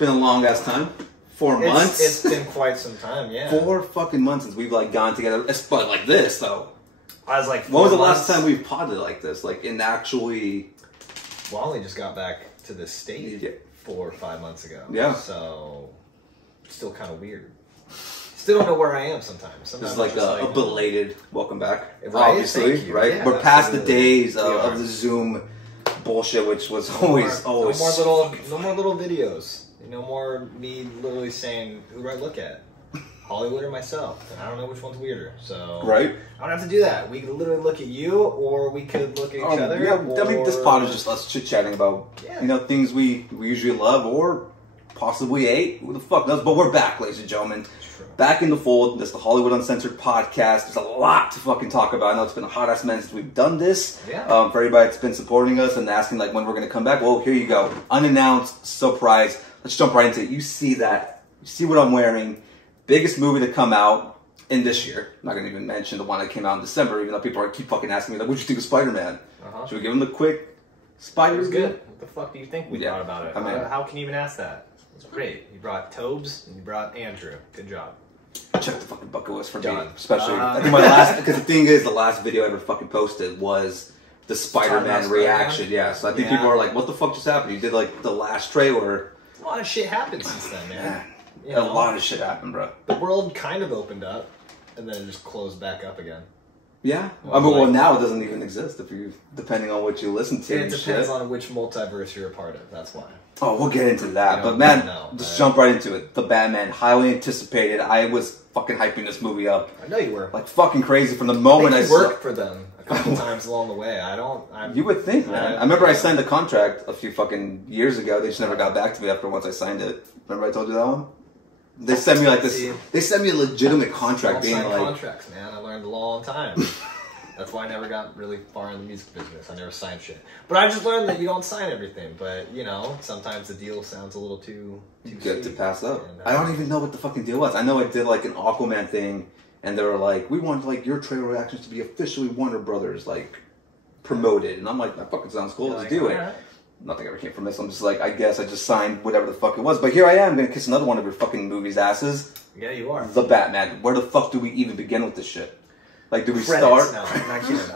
been a long ass time. 4 months. It's been quite some time, yeah. 4 fucking months since we've like gone together. But like this though. I was like, when was the last time we've podded like this? Like in actually. Well, I only just got back to this state 4 or 5 months ago. Yeah. So, still kind of weird. Still don't know where I am sometimes. It's like a belated welcome back. Right? Obviously, Thank you. right? Yeah, we're past the absolutely. days of the Zoom bullshit, which was always. No more little videos. No more me literally saying, who do I look at? Hollywood or myself? And I don't know which one's weirder. So right. I don't have to do that. We could literally look at you, or we could look at each other. Yeah, I mean, this pod is just us chit chatting about things we usually love or possibly hate. Who the fuck knows? But we're back, ladies and gentlemen. Back in the fold. This is the Hollywood Uncensored Podcast. There's a lot to fucking talk about. I know it's been a hot ass minute since we've done this. Yeah. For everybody that's been supporting us and asking like when we're gonna come back. Well, here you go. Unannounced surprise. Let's jump right into it. You see that? You see what I'm wearing? Biggest movie to come out in this year. I'm not gonna even mention the one that came out in December, even though people keep fucking asking me like, "What'd you think of Spider-Man?" Should we give them the quick Spider? It was good. What the fuck do you think we thought about it? I mean, how can you even ask that? It was great. You brought Tobes and you brought Andrew. Good job. Check the fucking bucket list for me, Done. especially. I think my last, because the thing is, the last video I ever fucking posted was the Spider-Man reaction. Yeah, so I think people are like, "What the fuck just happened?" You did like the last trailer. A lot of shit happened since then, man. A lot of shit happened, bro. The world kind of opened up, and then it just closed back up again. Yeah, well, now it doesn't even exist if you, depending on what you listen to. It depends on which multiverse you're a part of. That's why. Oh, we'll get into that. But man, just jump right into it. The Batman, highly anticipated. I was fucking hyping this movie up. I know you were. Like fucking crazy from the moment I worked for them a couple times along the way. You would think, man. I remember I signed the contract a few fucking years ago. They just never got back to me after once I signed it. Remember I told you that one? They sent me like this. They sent me a legitimate contract being like contracts, man. I learned a long time. That's why I never got really far in the music business. I never signed shit. But I just learned that you don't sign everything. But, you know, sometimes the deal sounds a little too good to pass up. And, I don't even know what the fucking deal was. I know I did like an Aquaman thing, and they were like, "We want like your trailer reactions to be officially Warner Brothers like promoted." And I'm like, "That fucking sounds cool. Let's do it." Right. Nothing ever came from this. I'm just like, I guess I just signed whatever the fuck it was. But here I am, gonna kiss another one of your fucking movies' asses. Yeah, you are. The Batman. Where the fuck do we even begin with this shit? Like, do we Credits. start? No, I'm not kidding.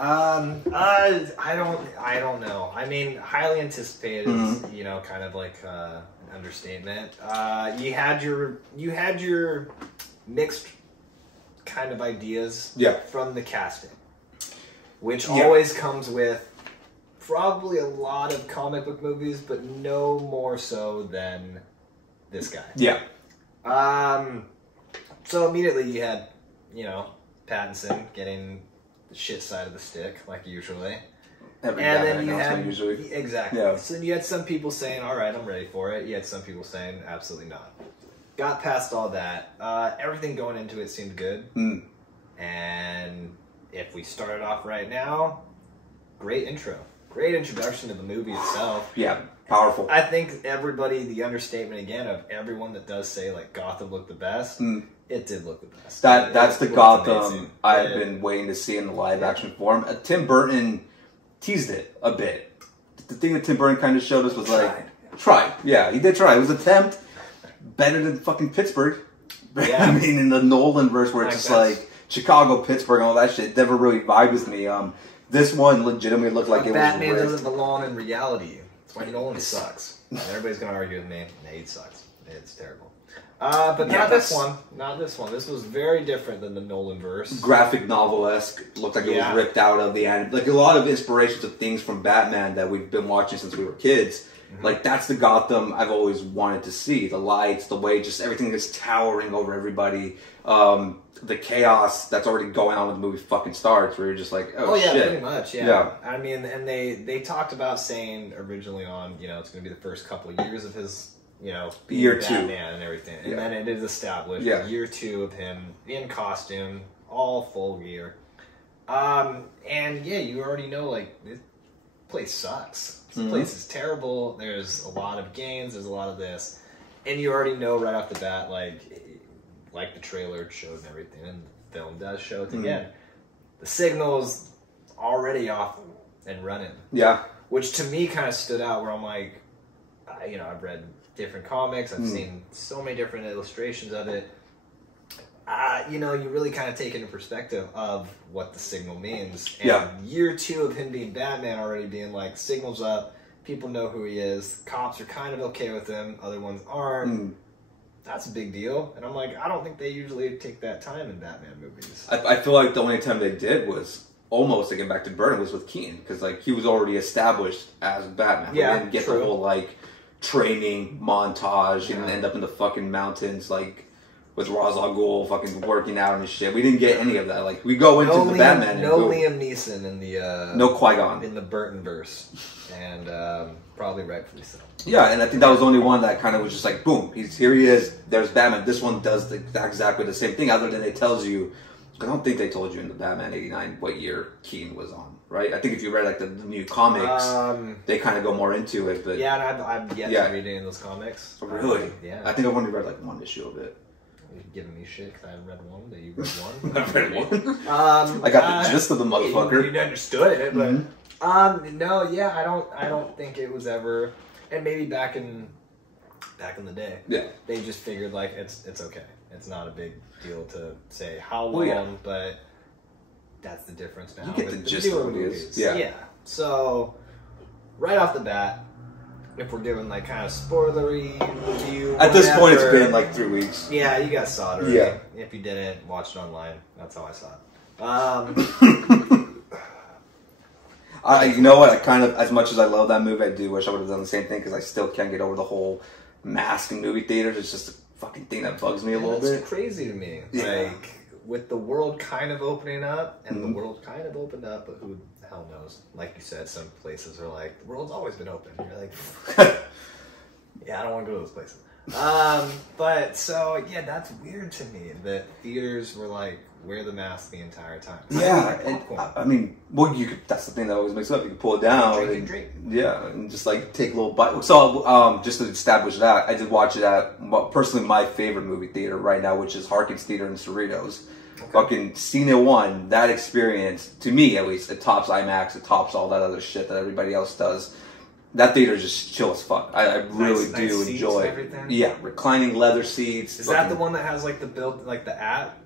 I don't know. I mean, highly anticipated is, you know, kind of like an understatement. You had your mixed kind of ideas from the casting, which always comes with probably a lot of comic book movies, but no more so than this guy. Yeah. So immediately you had, you know, Pattinson getting the shit side of the stick, like usually. And then you had usually. Exactly. Yeah. So you had some people saying, "All right, I'm ready for it." You had some people saying, "Absolutely not." Got past all that. Everything going into it seemed good. And if we started off right now, great intro. Great introduction to the movie itself. Yeah, powerful. I think everybody, the understatement again of everyone that does say like Gotham looked the best, it did look the best. That's the Gotham I've been waiting to see in the live action form. Tim Burton teased it a bit. The thing that Tim Burton kind of showed us was tried. Yeah, he did try. It was an attempt. Better than fucking Pittsburgh. Yeah. I mean, in the Nolan verse where it's just like Chicago, Pittsburgh, and all that shit never really vibed with me. This one legitimately looked like it was Batman doesn't belong in reality. That's why Nolan sucks. And everybody's going to argue with me. Nate sucks. It's terrible. But not this one. Not this one. This was very different than the Nolan verse. Graphic novel-esque. Looked like it was ripped out of the anime. Like a lot of inspirations of things from Batman that we've been watching since we were kids. Like that's the Gotham I've always wanted to see. The lights, the way just everything is towering over everybody. The chaos that's already going on when the movie fucking starts, where you're just like, oh yeah, shit. pretty much, yeah. I mean, and they talked about saying originally on, you know, it's going to be the first couple of years of his, you know, year Batman 2 and everything, and then it is established year 2 of him in costume, all full gear, and yeah, you already know like this place sucks. This place is terrible. There's a lot of gains. There's a lot of this, and you already know right off the bat, like the trailer showed and everything, and the film does show it again. The signal's already off and running. Yeah. Which to me kind of stood out where I'm like, you know, I've read different comics. I've seen so many different illustrations of it. You know, you really kind of take into perspective of what the signal means. And year 2 of him being Batman already being like, signal's up, people know who he is, cops are kind of okay with him, other ones aren't. That's a big deal. And I'm like, I don't think they usually take that time in Batman movies. I feel like the only time they did was almost, to get back to Burton, was with Keaton. Because, like, he was already established as Batman. Yeah, we didn't get the whole, like, training montage and end up in the fucking mountains, like, with Ra's al Ghul fucking working out and shit. We didn't get any of that. Like, we go into the Batman. No Liam Neeson in the... no Qui-Gon. In the Burton verse. And probably rightfully so. Yeah, and I think that was the only one that kind of was just like, boom, here he is, there's Batman. This one does exactly the same thing, other than it tells you, I don't think they told you in the Batman 89 what year Keaton was on, right? I think if you read like the new comics, they kind of go more into it. But yeah, and I've yet to read any of those comics. Oh, really? Yeah. I think I've only read like one issue of it. You're giving me shit because I haven't read one, that you read one. I've read one. I got the gist of the motherfucker. You understood it, but... no, yeah, I don't think it was ever, and maybe back in the day, they just figured like it's okay, it's not a big deal to say how long, but that's the difference now. You get the gist of what it is, yeah. So right off the bat, if we're giving like kind of spoilery review, at this point it's been like 3 weeks. Yeah, you guys saw it already. Yeah. If you didn't, watch it online. That's how I saw it. You know what? I kind of, as much as I love that movie, I do wish I would have done the same thing, because I still can't get over the whole mask in movie theaters. It's just a fucking thing that bugs me a little bit. It's crazy to me. Yeah. Like, with the world kind of opening up, and the world kind of opened up, but who the hell knows? Like you said, some places are like, the world's always been open. You're like, yeah, I don't want to go to those places. But so yeah, that's weird to me that theaters were like, wear the mask the entire time. Yeah, and, I mean, well, you could, that's the thing that always makes it up. You can pull it down, yeah, and just like take a little bite. So, just to establish that, I did watch it at personally my favorite movie theater right now, which is Harkins Theater in Cerritos. Okay. Fucking seen it one. That experience, to me at least, it tops IMAX. It tops all that other shit that everybody else does. That theater is just chill as fuck. I really do enjoy it. Yeah, reclining leather seats. Is that the one that has like the app?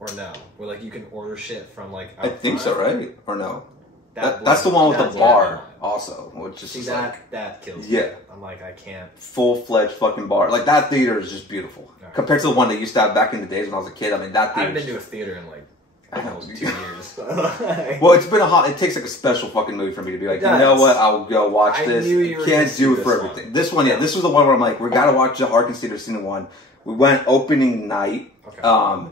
Or no? Where like you can order shit from like outside? I think so, right? Or no? That's the one with the bar also. Which is that kills me. Yeah. I'm like, I can't. Full-fledged fucking bar. Like, that theater is just beautiful. Right. Compared to the one that used to have back in the days when I was a kid. I mean, that theater. I haven't been to a theater in like almost 2 years. Well, it's been it takes like a special fucking movie for me to be like, you know what, I'll go watch this. You can't do it for everything. This one, this was the one where I'm like, we gotta watch the Harkins Theater Scene 1. We went opening night. Okay.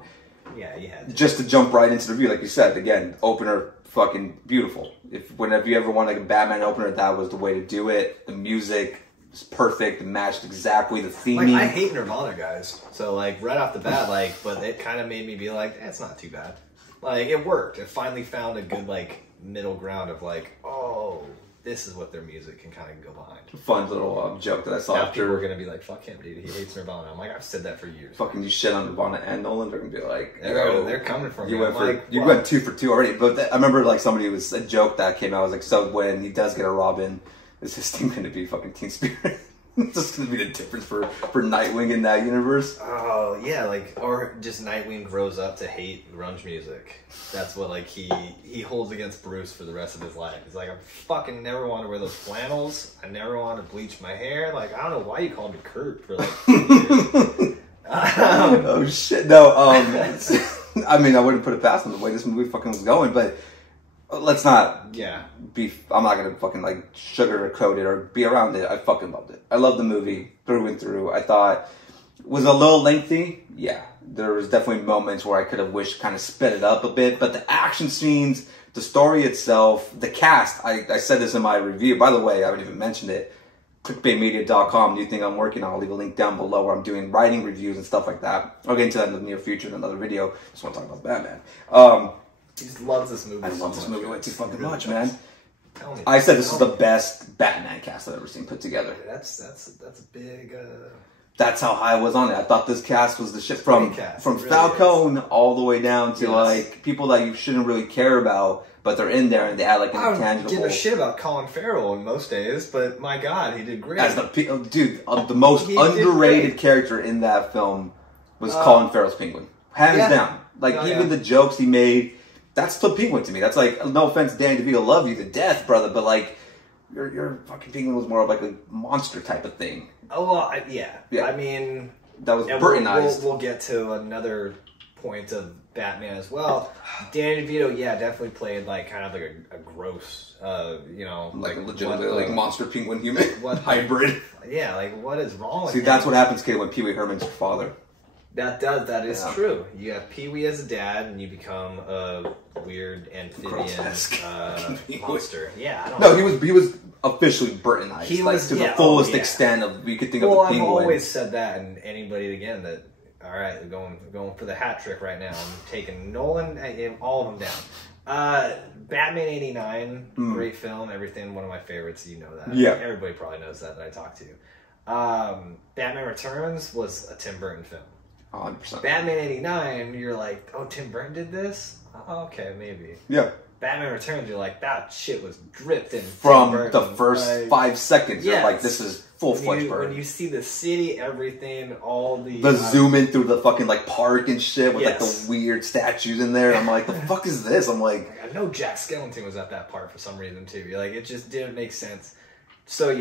Yeah, you had to. Just to jump right into the review, like you said, again, opener fucking beautiful. Whenever you ever want like a Batman opener, that was the way to do it. The music was perfect, it matched exactly the theming. Like, I hate Nirvana, guys. So like right off the bat, like, but it kind of made me be like, it's not too bad. Like, it worked. It finally found a good like middle ground of like, oh, this is what their music can kind of go behind. Fun little joke that I saw. Now people are going to be like, fuck him, dude. He hates Nirvana. I'm like, I've said that for years. Fucking you shit on Nirvana and Nolan. They're going to be like, they're coming for me. You went 2 for 2 already. But I remember like somebody was a joke that came out. I was like, so when he does get a Robin, is his team going to be fucking Teen Spirit? It's just going to be the difference for Nightwing in that universe. Oh, yeah, like, or just Nightwing grows up to hate grunge music. That's what, like, he holds against Bruce for the rest of his life. He's like, I fucking never want to wear those flannels. I never want to bleach my hair. Like, I don't know why you called me Kurt for, like, 2 years. Oh, shit. No, I mean, I wouldn't put it past him the way this movie fucking was going, but let's not be... I'm not going to fucking, like, sugarcoat it or be around it. I fucking loved it. I loved the movie through and through. I thought it was a little lengthy. Yeah. There was definitely moments where I could have wished kind of sped it up a bit. But the action scenes, the story itself, the cast... I said this in my review. By the way, I haven't even mentioned it. clickbaitmedia.com, new thing I'm working on. I'll leave a link down below where I'm doing writing reviews and stuff like that. I'll get into that in the near future in another video. Just want to talk about Batman. He just loves this movie. I love this movie way too fucking much, man. I said this is the best Batman cast I've ever seen put together. That's a big... That's how high I was on it. I thought this cast was the shit from really Falcone all the way down to like people that you shouldn't really care about, but they're in there and they add like an I intangible. don't give a shit about Colin Farrell in most days, but my God, he did great. As the most underrated character in that film was Colin Farrell's Penguin, hands down. Like even the jokes he made, that's the Penguin to me. That's like, no offense, Danny DeVito, love you to death, brother, but like your fucking Penguin was more of like a monster type of thing. Oh well, yeah. I mean, that was Burtonized. We'll get to another point of Batman as well. Danny DeVito, definitely played like kind of like a gross, like a legitimate like monster penguin human hybrid. Yeah, like what is wrong with See, that's what happens, kid, when Pee Wee Herman's your father. That is true. You have Pee Wee as a dad, and you become a weird amphibian monster. Yeah, I don't know. He was officially Burtonized. He was to the fullest extent of you could think of the Penguin. I've always said that, and anybody again that. All right, we're going for the hat trick right now. I'm taking Nolan, all of them down. Batman '89, great film, everything, one of my favorites. You know that. Yeah. Everybody probably knows that I talk to. Batman Returns was a Tim Burton film. 100%. Batman '89, you're like, oh, Tim Burton did this? Oh, okay, maybe. Yeah. Batman Returns, you're like, that shit was dripped in from the first 5 seconds. You're like, this is full-fledged Burton. When you see the city, everything, all the zoom in through the fucking like park and shit with like the weird statues in there. I'm like, the fuck is this? I'm like, I know Jack Skellington was at that part for some reason too. You're like, it just didn't make sense. So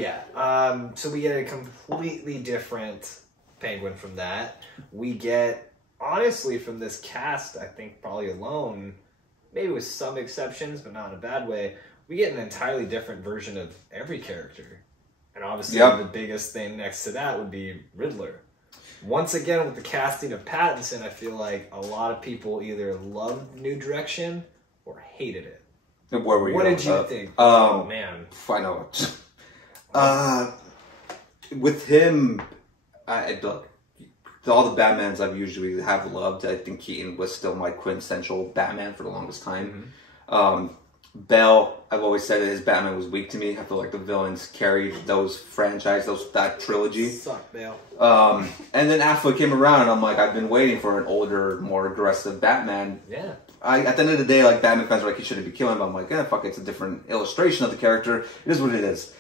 so we get a completely different Penguin from that. We get, honestly, from this cast, I think probably alone, maybe with some exceptions, but not in a bad way, we get an entirely different version of every character. And obviously the biggest thing next to that would be Riddler. Once again, with the casting of Pattinson, I feel like a lot of people either loved New Direction or hated it. Where were you? What did you think? Oh, man. I know. With him, look, all the Batmans I've usually have loved, I think Keaton was still my quintessential Batman for the longest time. Bale, I've always said that his Batman was weak to me. I feel like the villains carried those that trilogy. Suck, Bale. And then Affleck came around, and I'm like, I've been waiting for an older, more aggressive Batman. Yeah. At the end of the day, like, Batman fans are like, he shouldn't be killing him. I'm like, fuck it, it's a different illustration of the character. It is what it is.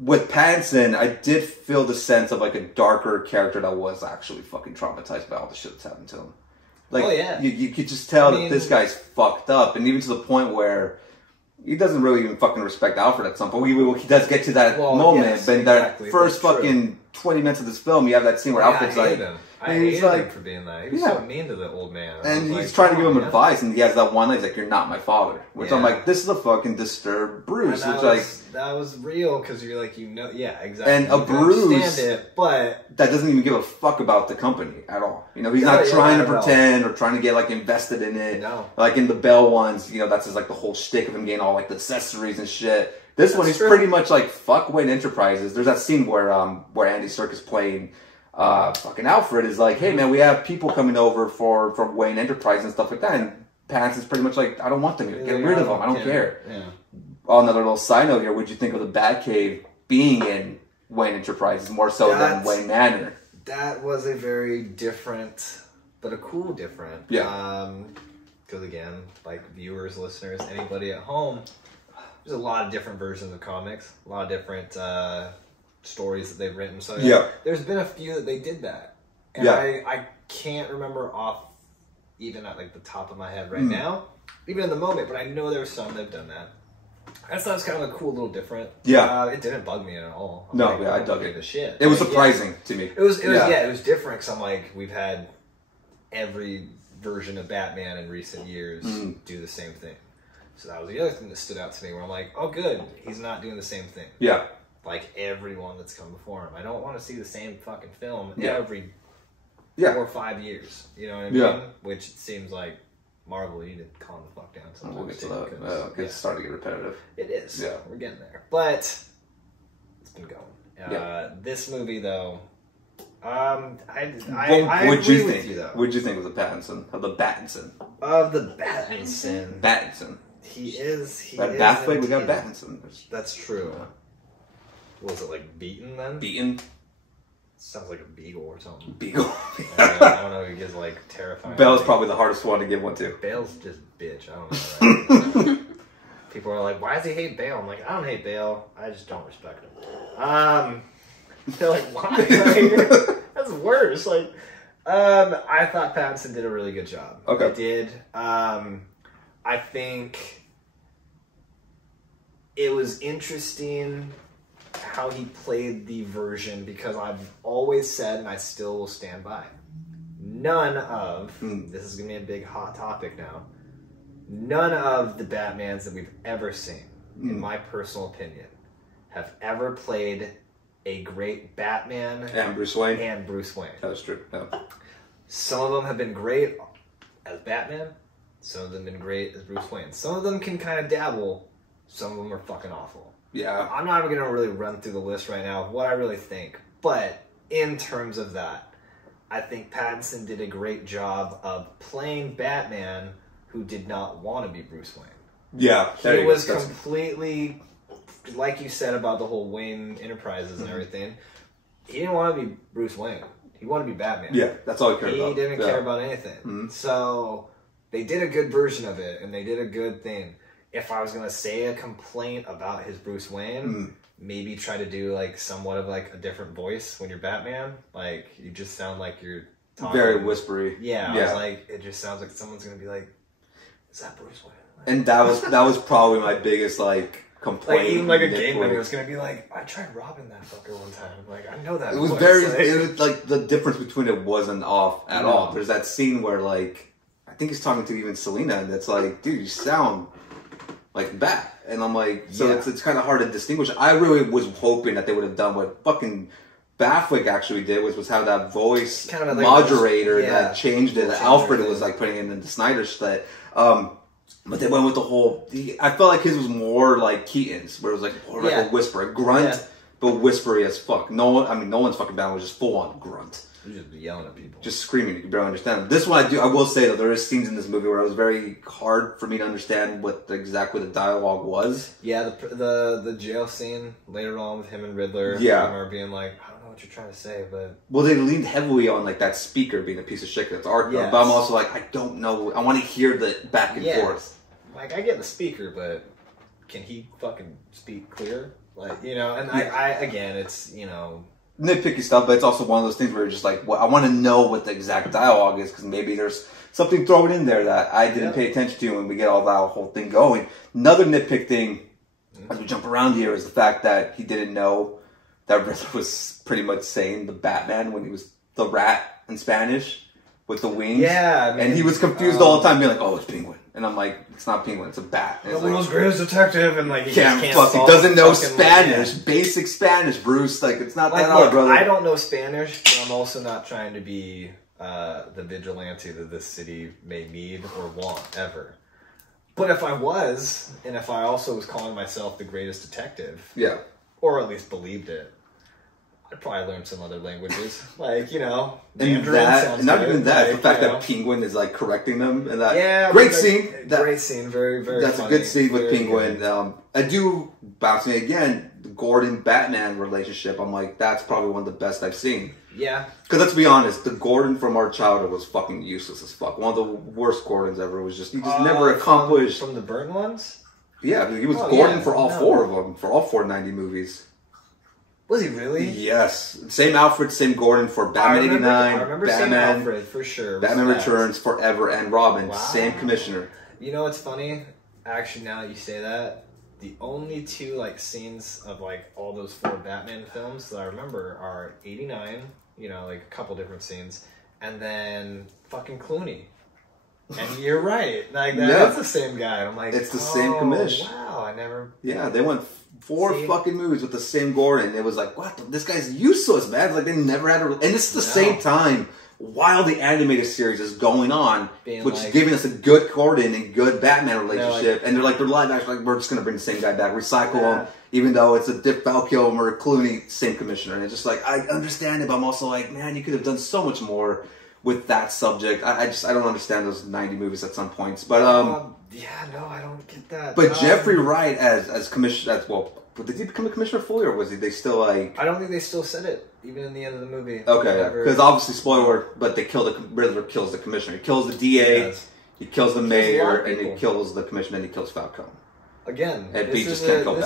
With Pattinson, I did feel the sense of like a darker character that was actually fucking traumatized by all the shit that's happened to him. Like, you could just tell that this guy's fucked up, and even to the point where he doesn't really even fucking respect Alfred at some point. He does get to that moment, but in that first fucking 20 minutes of this film, you have that scene where Alfred's like... I hated him for being that. He was so mean to the old man. And he's trying to give him advice, and he has that one line, he's like, you're not my father. Which I'm like, this is a fucking disturbed Bruce. That was real, because you're like, exactly. And a Bruce understand it, but that doesn't even give a fuck about the company at all. You know, he's not trying to pretend or trying to get like invested in it. No. Like in the Bell ones, that's his, like the whole shtick of him getting all like the accessories and shit. This one, he's pretty much like, fuck Wayne Enterprises. There's that scene where Andy Serkis playing fucking Alfred is like, hey man, we have people coming over from Wayne Enterprise and stuff like that, and Pattinson's pretty much like, I don't want them here, get rid of them, I don't care. Another little side note here, what'd you think of the Batcave being in Wayne Enterprises more so than Wayne Manor? That was a very different, but a cool different. Because again, like viewers, listeners, anybody at home, there's a lot of different versions of comics, a lot of different stories that they've written. So there's been a few that they did that, and I can't remember off even at like the top of my head right now, even in the moment, but I know there's some that have done that. I thought it was kind of a cool little different. It didn't bug me at all. I dug it. The shit. It was surprising to me. It was different, because I'm like, we've had every version of Batman in recent years do the same thing. So that was the other thing that stood out to me, where I'm like, oh good, he's not doing the same thing. Like everyone that's come before him. I don't want to see the same fucking film every 4 or 5 years. You know what I mean? Which it seems like Marvel, you need to calm the fuck down sometimes. We'll get to that. It's starting to get repetitive. It is. Yeah. We're getting there. But it's been going. This movie, though, I agree with you, though. What'd you think of the Pattinson? Of the Battinson? Of the Battinson. Battinson. He is. That Batfleck, we got Battinson. That's true. Was it like Beaton then? Beaton. Sounds like a beagle or something. Beagle. I don't know. He gets like terrifying. Bale's probably the hardest one to give one to. Bale's just bitch. I don't know. people are like, why does he hate Bale? I'm like, I don't hate Bale. I just don't respect him. They're like, why? Like, that's worse. Like, I thought Pattinson did a really good job. Okay. I did. I think it was interesting how he played the version, because I've always said, and I still will stand by, none of, this is going to be a big hot topic now, none of the Batmans that we've ever seen, in my personal opinion, have ever played a great Batman and Bruce Wayne. That is true. Yeah. Some of them have been great as Batman. Some of them have been great as Bruce Wayne. Some of them can kind of dabble. Some of them are fucking awful. Yeah. I'm not even going to really run through the list right now of what I really think. But in terms of that, I think Pattinson did a great job of playing Batman who did not want to be Bruce Wayne. Yeah. He was completely, like you said about the whole Wayne Enterprises and everything, he didn't want to be Bruce Wayne. He wanted to be Batman. Yeah, that's all he cared about. He didn't care about anything. So they did a good version of it, and they did a good thing. If I was going to say a complaint about his Bruce Wayne, maybe try to do like somewhat of like a different voice when you're Batman. Like, you just sound like you're talking. Very whispery. Yeah, I was like, it just sounds like someone's going to be like, is that Bruce Wayne? Like, and that was probably my biggest like complaint. Like, even like a game member was going to be like, I tried robbing that fucker one time. Like, I know that It was voice. it was like the difference between it wasn't off at all. There's that scene where like, I think he's talking to even Selena, and it's like, dude, you sound like Bat. And I'm like, so it's kind of hard to distinguish. I really was hoping that they would have done what fucking Batfleck actually did, was have that voice kind of like modulator that changed it. Alfred was like putting it in the Snyder split. But they went with the whole, I felt like his was more like Keaton's, where it was like more like a whisper, a grunt, but whispery as fuck. No one's fucking Batman was just full on grunt. You're just yelling at people. Just screaming. You can barely understand. This one I will say though, there is scenes in this movie where it was very hard for me to understand what exactly the dialogue was. Yeah, the jail scene later on with him and Riddler. Yeah. Are being like, I don't know what you're trying to say, but... Well, they leaned heavily on like that speaker being a piece of shit that's art. Yes. But I'm also like, I don't know. I want to hear the back and forth. Like, I get the speaker, but can he fucking speak clear? Like, you know, and I again, it's, you know... nitpicky stuff, but it's also one of those things where you're just like, well, I want to know what the exact dialogue is, because maybe there's something thrown in there that I didn't pay attention to when we get all that whole thing going. Another nitpick thing, as we jump around here, is the fact that he didn't know that Riddler was pretty much saying the Batman when he was the rat in Spanish with the wings. Yeah. I mean, and he was confused all the time, being like, oh, it's Penguin. And I'm like, it's not Penguin, it's a bat. The world's greatest detective, and like, he doesn't know Spanish. Basic Spanish, Bruce. Like, it's not that hard, brother. I don't know Spanish, but I'm also not trying to be the vigilante that this city may need or want, ever. But if I was, and if I also was calling myself the greatest detective, or at least believed it, I'd probably learn some other languages, like, you know, Mandarin. Not even that. Like, the fact that Penguin is like correcting them, and that great scene. Great scene, very, very. That's funny. A good scene with Penguin. I do bounce me again. The Gordon Batman relationship. I'm like, that's probably one of the best I've seen. Yeah. Because let's be honest, the Gordon from our childhood was fucking useless as fuck. One of the worst Gordons ever. He just never accomplished. From the Burton ones. Yeah, he was Gordon for all four of them, for all 490 movies. Was he really? Yes. Same Alfred, same Gordon for Batman 89. I remember seeing Alfred, for sure. Batman Returns, Forever, and Robin. Wow. Same commissioner. You know what's funny? Actually, now that you say that, the only two like scenes of like all those 4 Batman films that I remember are 89, you know, like a couple different scenes, and then fucking Clooney. And you're right. Like, that's the same guy. I'm like, it's the same commish. Wow, I never... Yeah, they went 4 fucking movies with the same Gordon. It was like, what? This guy's useless, man. It's like they never had a... And it's the same time while the animated series is going on, which is giving us a good Gordon and good Batman relationship. And they're live action, like, we're just going to bring the same guy back, recycle him, even though it's a Val Kilmer, Clooney, same commissioner. And it's just like, I understand it, but I'm also like, man, you could have done so much more with that subject. I don't understand those 90 movies at some points, but I don't get that. But Jeffrey Wright as commissioner, did he become a commissioner fully, or was they still like? I don't think they still said it even in the end of the movie. Okay, because obviously spoiler, but Riddler kills the commissioner. He kills the DA, he kills the mayor, and he kills the commissioner, and he kills Falcone. Again, this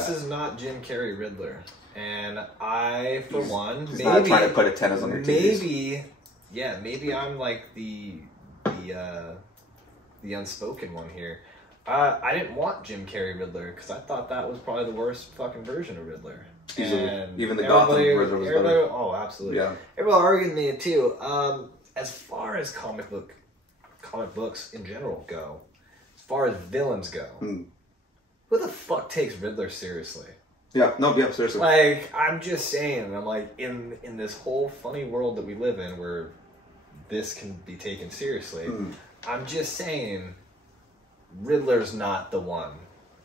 is not Jim Carrey Riddler. And I, for one, he's not trying to put antennas on your TV. Maybe I'm like the unspoken one here. I didn't want Jim Carrey Riddler because I thought that was probably the worst fucking version of Riddler. And even the Gotham Riddler was better. Oh, absolutely. Yeah. Everybody argued me too. As far as comic books in general go, as far as villains go, who the fuck takes Riddler seriously? Yeah, seriously. Like, I'm just saying, I'm like, in this whole funny world that we live in where this can be taken seriously, I'm just saying, Riddler's not the one.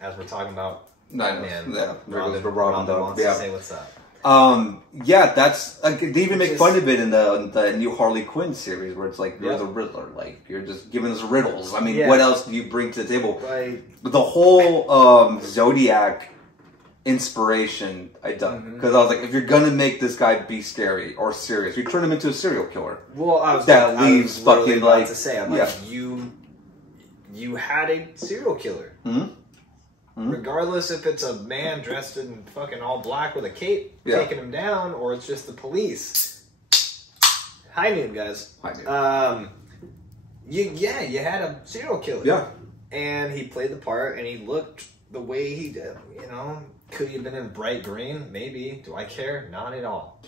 As we're talking about Batman. Robin wants to say what's up. That's they even make fun of it in the new Harley Quinn series where it's like you're the Riddler, like you're just giving us riddles. I mean, what else do you bring to the table? Right. But the whole Zodiac inspiration I done because I was like, if you're gonna make this guy be scary or serious, you turn him into a serial killer. Well, I was fucking like to say, I'm like, you had a serial killer. Regardless if it's a man dressed in fucking all black with a cape taking him down, or it's just the police. Hi, noon, guys. Hi, noon. You had a serial killer. Yeah. And he played the part, and he looked the way he did. You know, could he have been in bright green? Maybe. Do I care? Not at all.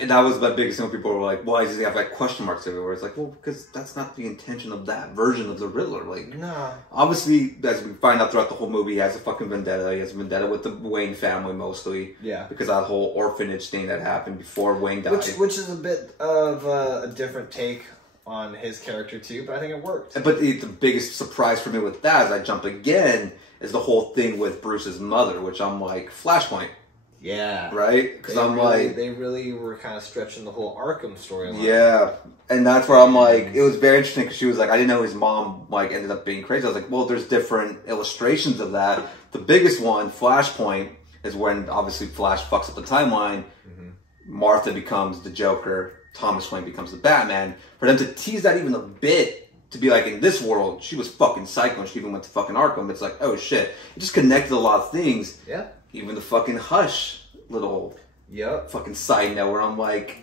And that was my biggest thing. People were like, why does he have like question marks everywhere? It's like, well, because that's not the intention of that version of the Riddler. Like, no. Obviously, as we find out throughout the whole movie, he has a fucking vendetta. He has a vendetta with the Wayne family mostly. Yeah. Because of that whole orphanage thing that happened before Wayne died. Which is a bit of a different take on his character too, but I think it worked. But the biggest surprise for me with that, as I jump again, is the whole thing with Bruce's mother, which I'm like, Flashpoint. Yeah. Right? Because they really were kind of stretching the whole Arkham storyline. Yeah. And that's where I'm like, it was very interesting because she was like, I didn't know his mom like ended up being crazy. I was like, well, there's different illustrations of that. The biggest one, Flashpoint, is when obviously Flash fucks up the timeline. Martha becomes the Joker. Thomas Wayne becomes the Batman. For them to tease that even a bit, to be like, in this world, she was fucking psycho and she even went to fucking Arkham. It's like, oh shit. It just connected a lot of things. Yeah. Even the fucking Hush little fucking side note where I'm like,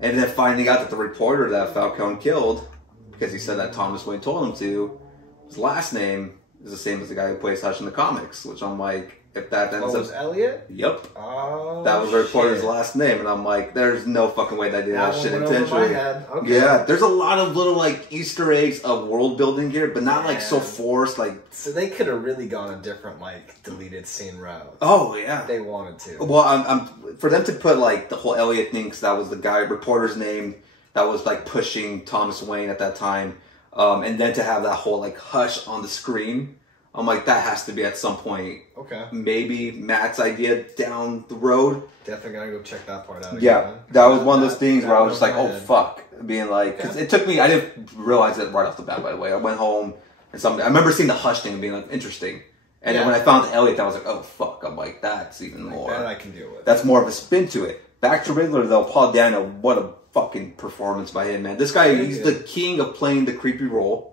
and then finding out that the reporter that Falcone killed, because he said that Thomas Wayne told him to, his last name is the same as the guy who plays Hush in the comics, which I'm like, if that ends up... was Elliot? Yep. Oh, that was the reporter's last name, and I'm like, there's no fucking way that did that shit intentionally. Okay. Yeah, there's a lot of little, like, Easter eggs of world building here, but not, like, so forced, like... So they could have really gone a different, like, deleted scene route. Oh, yeah. They wanted to. Well, I'm for them to put, like, the whole Elliot thing, because that was the guy, reporter's name, that was, like, pushing Thomas Wayne at that time, and then to have that whole, like, Hush on the screen... I'm like, that has to be at some point. Okay. Maybe Matt's idea down the road. Definitely gotta go check that part out. Yeah. Again. That was one of those things where I was just like, oh, fuck. Being like, because it took me, I didn't realize it right off the bat, by the way. I went home and I remember seeing the Hush thing and being like, interesting. And then when I found Elliot, I was like, oh, fuck. I'm like, that's even more. That I can deal with. That's more of a spin to it. Back to Riddler, though, Paul Dano, what a fucking performance by him, man. This guy, he's the king of playing the creepy role.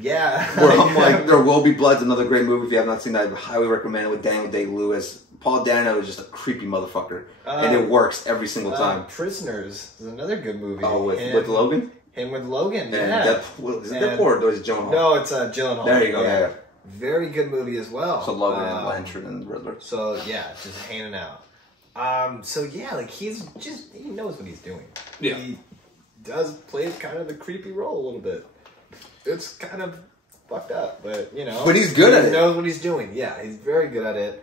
Yeah. Where I'm like, There Will Be Blood's another great movie. If you have not seen that, I highly recommend it with Daniel Day-Lewis. Paul Dano is just a creepy motherfucker. And it works every single time. Prisoners is another good movie. Oh, with Logan? Him with Logan, yeah. Is it Deadpool or is it Gyllenhaal? No, it's Gyllenhaal. There you go, yeah. Very good movie as well. So Logan and Blanchard and Riddler. So, yeah, just hanging out. Like, he knows what he's doing. Yeah. He does play kind of the creepy role a little bit. It's kind of fucked up, but you know. But he's good at it. He knows what he's doing. Yeah, he's very good at it.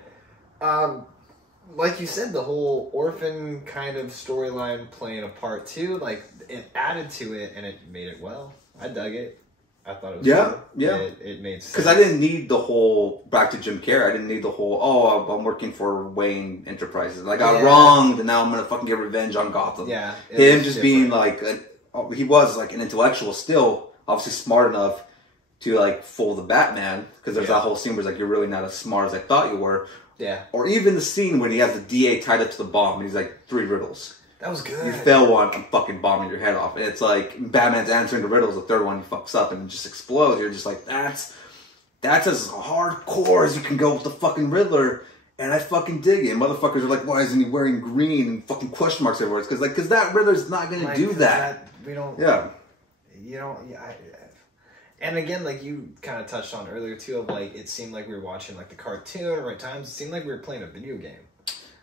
Like you said, the whole orphan kind of storyline playing a part too. Like it added to it, and it made it well. I dug it. I thought it was good. Yeah. It made sense. Because I didn't need the whole back to Jim Carrey. I didn't need the whole I'm working for Wayne Enterprises. I got wronged, and now I'm gonna fucking get revenge on Gotham. Yeah. Him just being like he was like an intellectual still. Obviously smart enough to like fool the Batman because there's that whole scene where it's like you're really not as smart as I thought you were. Yeah. Or even the scene when he has the DA tied up to the bomb and he's like 3 riddles. That was good. You fail one, I'm fucking bombing your head off. And it's like Batman's answering the riddles. The third one he fucks up and it just explodes. You're just like that's that's as hardcore as you can go with the fucking Riddler. And I fucking dig it. And motherfuckers are like, why isn't he wearing green and fucking question marks everywhere? It's because that Riddler's not going to do that. We don't. Yeah. You know, and again, like you kind of touched on earlier too, of like it seemed like we were watching like the cartoon or at times it seemed like we were playing a video game.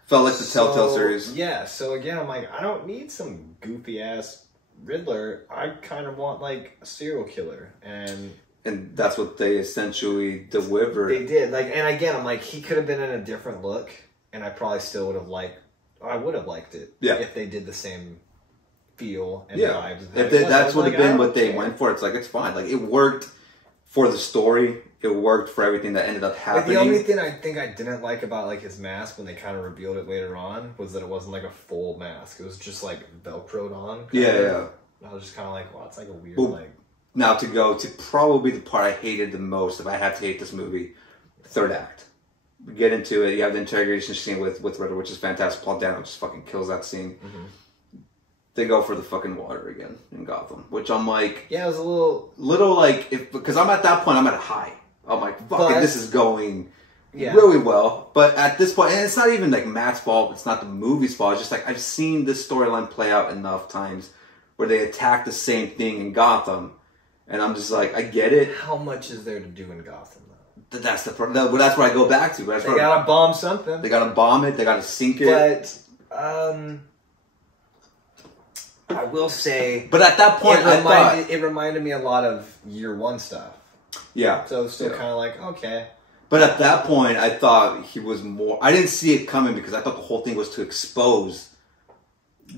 Felt like the Telltale series. Yeah. So again, I'm like, I don't need some goofy ass Riddler. I kind of want like a serial killer, and that's what they essentially delivered. They did. Like, and again, I'm like, he could have been in a different look, and I probably still would have liked. I would have liked it. Yeah. If they did the same feel and vibes. If that's would have been what they went for, it's like it's fine. Like it worked for the story. It worked for everything that ended up happening. Like, the only thing I think I didn't like about like his mask when they kind of revealed it later on was that it wasn't like a full mask. It was just like Velcroed on. Yeah. I was just kind of like, well, it's like a weird like. Now to go to probably the part I hated the most, if I had to hate this movie, third act. We get into it. You have the interrogation scene with Riddler, which is fantastic. Paul Dano just fucking kills that scene. Mm-hmm. They go for the fucking water again in Gotham, which I'm like, yeah, it was a little like because I'm at that point, I'm at a high. I'm like, fucking, this is going really well. But at this point, and it's not even like Matt's fault. It's not the movie's fault. It's just like I've seen this storyline play out enough times where they attack the same thing in Gotham, and I'm just like, I get it. How much is there to do in Gotham though? That's the problem. That's what I go back to. They gotta bomb something. They gotta bomb it. They gotta sink it. But I will say, but at that point, it reminded me a lot of Year One stuff. Yeah. So it's still kind of like, okay. But at that point, I thought he was more. I didn't see it coming because I thought the whole thing was to expose,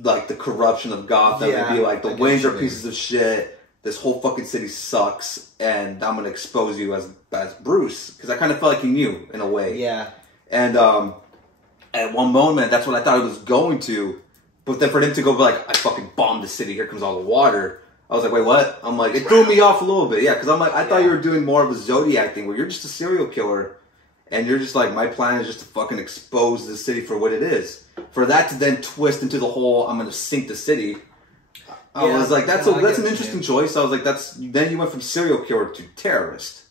like the corruption of Gotham and be like the Waynes are pieces of shit. This whole fucking city sucks, and I'm gonna expose you as Bruce because I kind of felt like he knew in a way. Yeah. And at one moment, that's what I thought it was going to. But then for him to go like, I fucking bombed the city, here comes all the water. I was like, wait, what? I'm like, it threw me off a little bit. Yeah, because I'm like, I thought you were doing more of a Zodiac thing where you're just a serial killer. And you're just like, my plan is just to fucking expose the city for what it is. For that to then twist into the whole, I'm going to sink the city. I was like, that's an interesting choice. I was like, then you went from serial killer to terrorist.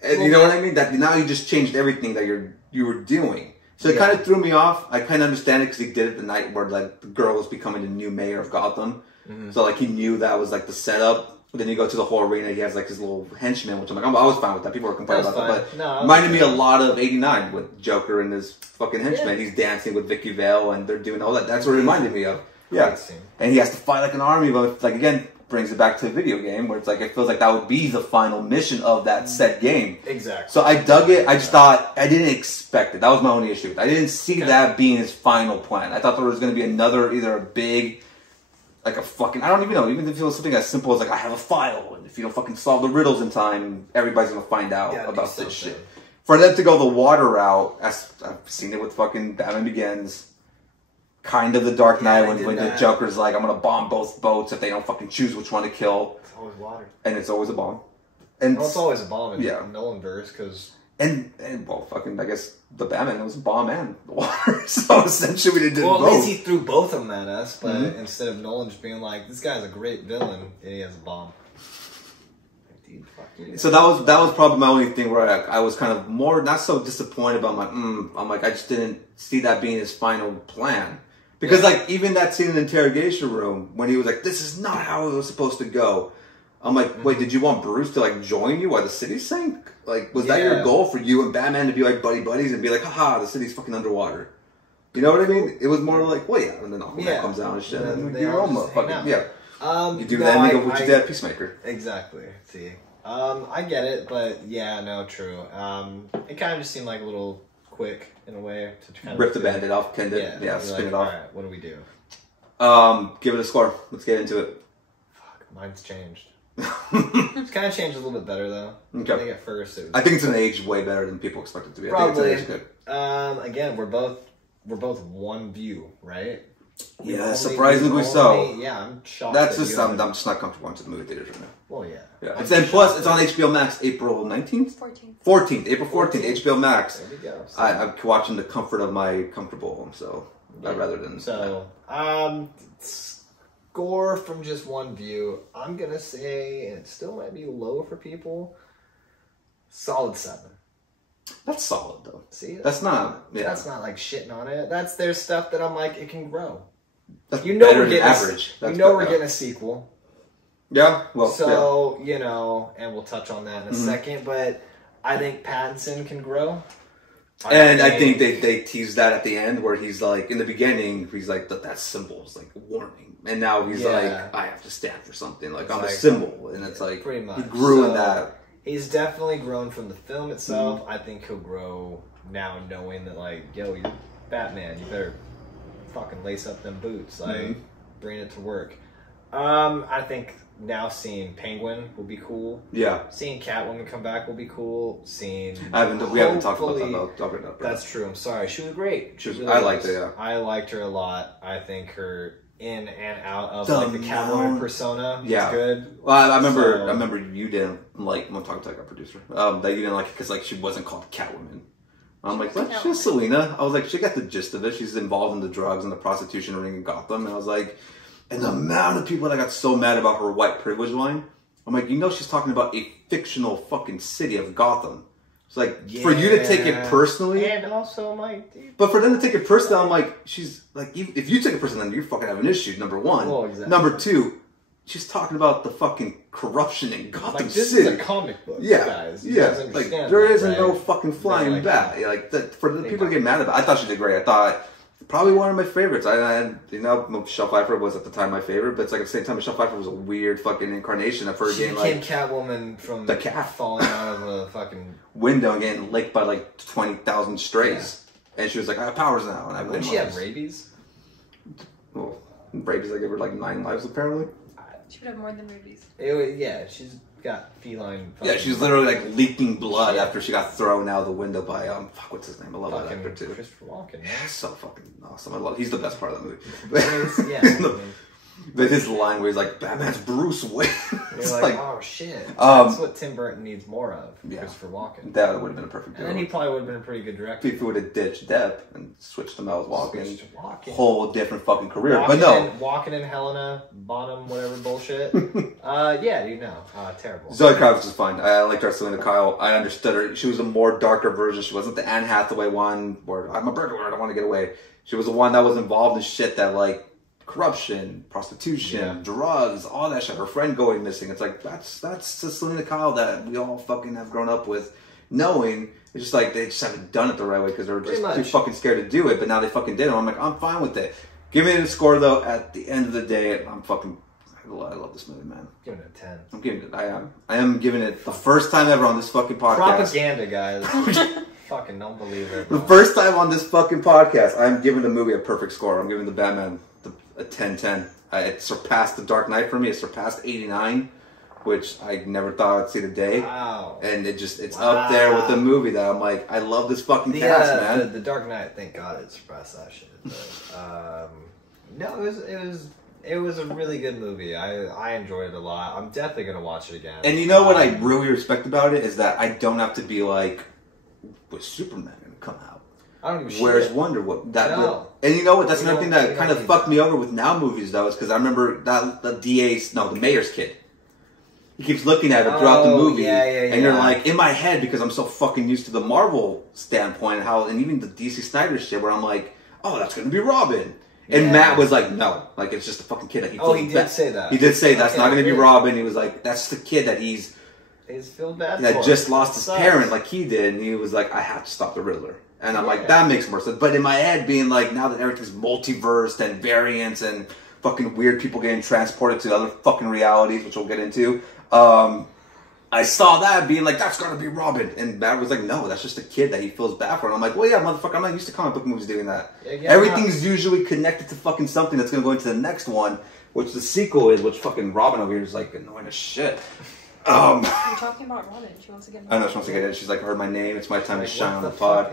And you know what I mean? That now you just changed everything that you were doing. So it kind of threw me off. I kind of understand it because he did it the night where like the girl was becoming the new mayor of Gotham. Mm-hmm. So like he knew that was like the setup. Then you go to the whole arena. He has like his little henchman, which I'm like, I was fine with that. People were complaining about that, but reminded me a lot of '89 with Joker and his fucking henchman. Yeah. He's dancing with Vicky Vale and they're doing all that. That's what it reminded me of. Yeah, and he has to fight like an army, but like again, brings it back to the video game where it's like it feels like that would be the final mission of that set game. Exactly. So I dug it. I just thought I didn't expect it. That was my only issue. I didn't see that being his final plan. I thought there was going to be another either a big, like a fucking I don't even know. Even if it was something as simple as like I have a file, and if you don't fucking solve the riddles in time, everybody's going to find out about this shit. For them to go the water route, I've seen it with fucking Batman Begins. Kind of the Dark Knight when the Joker's like, I'm going to bomb both boats if they don't fucking choose which one to kill. It's always water. And it's always a bomb. And it's always a bomb in Nolanverse because... And well, fucking, I guess the Batman was a bomb and the water. So essentially they did both. Well, at least he threw both of them at us, but instead of Nolan just being like, this guy's a great villain, he has a bomb. Dude, fuck you. So that was probably my only thing where I was kind of more, not so disappointed, but I'm like, I just didn't see that being his final plan. Because, like, even that scene in the interrogation room, when he was like, this is not how it was supposed to go. I'm like, wait, did you want Bruce to, like, join you while the city sank? Like, was that your goal for you and Batman to be, like, buddies and be like, haha, the city's fucking underwater? You know what I mean? It was more like, well, and then Aquaman comes out and shit. And you're almost fucking, you do that and you go with your dad, Peacemaker. Exactly. See. I get it, but, true. It kind of just seemed like a little... quick in a way to kind of rip the Band-Aid off, spin it off. Alright, what do we do? Give it a score. Let's get into it. Fuck, mine's changed. It's kind of changed a little bit better though. Okay. I think at first I think it's an age way better than people expect it to be. Probably. I think it's an age good. Again, we're both one view, right? Yeah, surprisingly so. Yeah, I'm shocked. That's just I'm just not comfortable going to the movie theaters right now. Well, yeah. And plus, it's on HBO Max April 19th? 14th. April 14th, HBO Max. There we go. So. I'm watching the comfort of my comfortable home, so rather than... So, score from just one view, I'm going to say, and it still might be low for people, Solid 7. That's solid though. See, that's not. Yeah. That's not like shitting on it. There's stuff that I'm like, it can grow. That's you know, we're getting average. We're getting a sequel. Yeah. Well. So you know, and we'll touch on that in a second. But I think Pattinson can grow. I think they teased that at the end where he's like, in the beginning, he's like, that symbol is like a warning. And now he's like, I have to stand for something. Like, I'm a symbol. And it's like, pretty much. He grew in that. He's definitely grown from the film itself. I think he'll grow now knowing that, like, yo, you're Batman. You better fucking lace up them boots. Like, bring it to work. I think now seeing Penguin will be cool. Yeah. Seeing Catwoman come back will be cool. We haven't talked about that. That's true. I'm sorry. She was great. I liked her, yeah. I liked her a lot. I think her in and out of like the Catwoman persona was good. Well, I remember you didn't like, I'm talking to like our producer, that you didn't like it because like she wasn't called Catwoman. I'm like, what? She's Selena. I was like, she got the gist of it. She's involved in the drugs and the prostitution ring in Gotham. And I was like, and the amount of people that got so mad about her white privilege line, I'm like, you know, she's talking about a fictional fucking city of Gotham. It's like, for you to take it personally. And also, like, but for them to take it personally, I'm like, she's like, if you take it personally, then you fucking have an issue, number one. Well, exactly. Number two, she's talking about the fucking corruption in Gotham This City. is a comic book, guys. You guys like, understand there isn't right? no fucking flying bat. Like, for the people to get mad about it, I thought she did great. I thought, probably one of my favorites. You know, Michelle Pfeiffer was at the time my favorite, but it's like at the same time, Michelle Pfeiffer was a weird fucking incarnation of her getting like Catwoman from the cat falling out of a fucking window and getting licked by like 20,000 strays, and she was like, I have powers now. And Didn't she have rabies? Well, rabies. I gave her like 9 lives apparently. She would have more than rabies. She's got feline. Yeah, she's literally like leaking blood after she got thrown out of the window by what's his name? I love that actor too. Christopher Walken. Yeah, so fucking awesome. I love. He's the best part of the movie. But his line where he's like, Batman's Bruce Wayne. It's like, oh shit. That's what Tim Burton needs more of. Christopher Walken. That would have been a perfect deal. And he probably would have been a pretty good director. If he would have ditched Depp and switched him out with Walken. Whole different fucking career. Walken and Helena Bonham, whatever bullshit. Terrible. Zoe Kravitz was fine. I liked her Selena Kyle. I understood her. She was a more darker version. She wasn't the Anne Hathaway one where I'm a burglar, I don't want to get away. She was the one that was involved in shit that like corruption, prostitution, drugs, all that shit. Her friend going missing. It's like that's the Selena Kyle that we all fucking have grown up with, knowing. It's just like they just haven't done it the right way because they're just too fucking scared to do it. But now they fucking did it. I'm like, I'm fine with it. Give me the score though. At the end of the day, I love this movie, man. Giving it a 10. I'm giving it. I am giving it the first time ever on this fucking podcast. Propaganda, guys. Fucking don't believe it. Bro. The first time on this fucking podcast, I'm giving the movie a perfect score. I'm giving the Batman a 10-10. It surpassed The Dark Knight for me. It surpassed 89, which I never thought I'd see the day. Wow. And it's up there with the movie that I'm like, I love this fucking cast, man. The Dark Knight, thank God it surpassed that shit. But, no, it was a really good movie. I enjoyed it a lot. I'm definitely going to watch it again. And you know what I really respect about it is that I don't have to be like, was Superman going to come out? I don't give a shit. Where's Wonder Woman? And you know what? That's another thing that kind of fucked me over with now movies, though, is because I remember the mayor's kid. He keeps looking at her throughout the movie. And you're like, in my head, because I'm so fucking used to the Marvel standpoint, and even the DC Snyder shit, where I'm like, oh, that's going to be Robin. And Matt was like, no. Like, it's just a fucking kid that he feels he did say that. He did say that's not going to be Robin. He was like, that's the kid that he's feeling bad that just lost his parent like he did. And he was like, I have to stop the Riddler. And I'm like, that makes more sense. But in my head, being like, now that everything's multiverse and variants and fucking weird people getting transported to other fucking realities, which we'll get into, I saw that being like, that's gonna be Robin. And Matt was like, no, that's just a kid that he feels bad for. And I'm like, well, yeah, motherfucker, I'm not used to comic book movies doing that. Everything's usually connected to fucking something that's gonna go into the next one, which the sequel is, which fucking Robin over here is like annoying as shit. You're talking about Robin. She wants to get. I know she wants to get it. She's like, heard my name. It's my time to shine on the pod.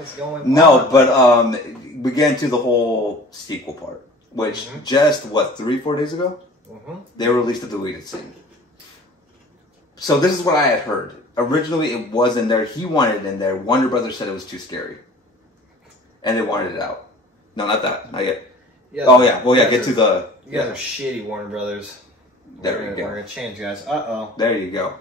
We get into the whole sequel part, which just 3-4 days ago, they released a deleted scene. So this is what I had heard. Originally, it was in there. He wanted it in there. Warner Brothers said it was too scary, and they wanted it out. No, not that. Not yet. Get to the. You guys are shitty, Warner Brothers. We're gonna change, guys. There you go.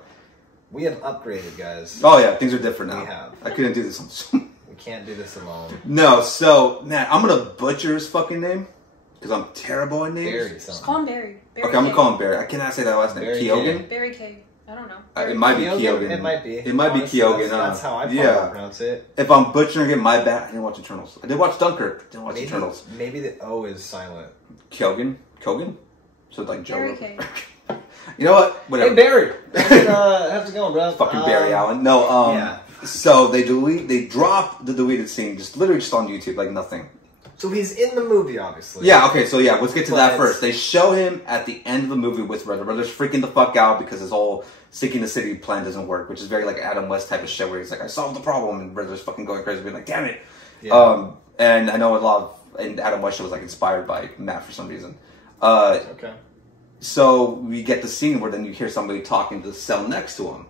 We have upgraded, guys. Oh yeah, things are different now. We have. I couldn't do this on Zoom. We can't do this alone. No, so man, I'm gonna butcher his fucking name because I'm terrible at names. Barry, Just call him Barry. Barry Okay, I'm gonna K. call him Barry. I cannot say that last name. Barry Keoghan? Barry K. I don't know. It might be Keoghan. It might be. It might Honestly, be Keoghan. That's how I pronounce it. If I'm butchering it, my bad. I didn't watch Eternals. I did watch Dunkirk. Didn't watch Eternals. Maybe the O is silent. Keoghan? So like Joe. Barry K. You know what? Whatever. Hey Barry, how's it going, bro? Fucking Barry Allen. No. Yeah. So they drop the deleted scene literally just on YouTube, like nothing. So he's in the movie, obviously. Yeah, okay, so yeah, let's get to that But- first. They show him at the end of the movie with Redder. Redder's freaking the fuck out because his whole sinking the city plan doesn't work, which is very like Adam West type of shit where he's like, I solved the problem, and Redder's fucking going crazy being like, damn it. Yeah. And I know a lot of, and Adam West show was like inspired by Matt for some reason. Okay. So we get the scene where then you hear somebody talking to the cell next to him.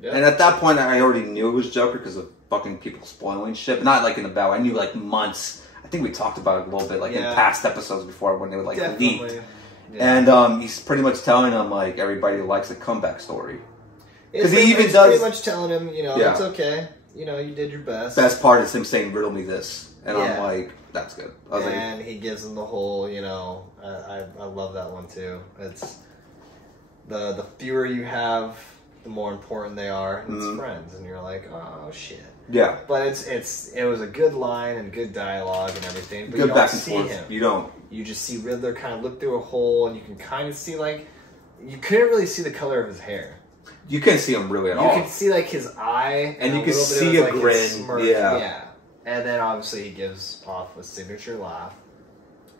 Yeah. And at that point, I already knew it was Joker because of fucking people spoiling shit. But not like in the bow. I knew like months. I think we talked about it a little bit, like in past episodes before when they would like leaked. Yeah. And he's pretty much telling them like everybody likes a comeback story. Because he even does pretty much telling him, it's okay. You did your best. Best part is him saying, "Riddle me this," and I'm Yeah. like, "That's good." I was And he gives him the whole, I love that one too. It's the fewer you have, the more important they are. And it's friends, and you're like, oh shit. yeah, But it was a good line and good dialogue and everything. But good you back don't and see forth. him. You don't. You just see Riddler kind of look through a hole, and you can kind of see you couldn't really see the color of his hair. You can't see him really at You all. can see like his eye, And you a can little bit see of, a his grin, smirk. yeah. And then obviously he gives off a signature laugh.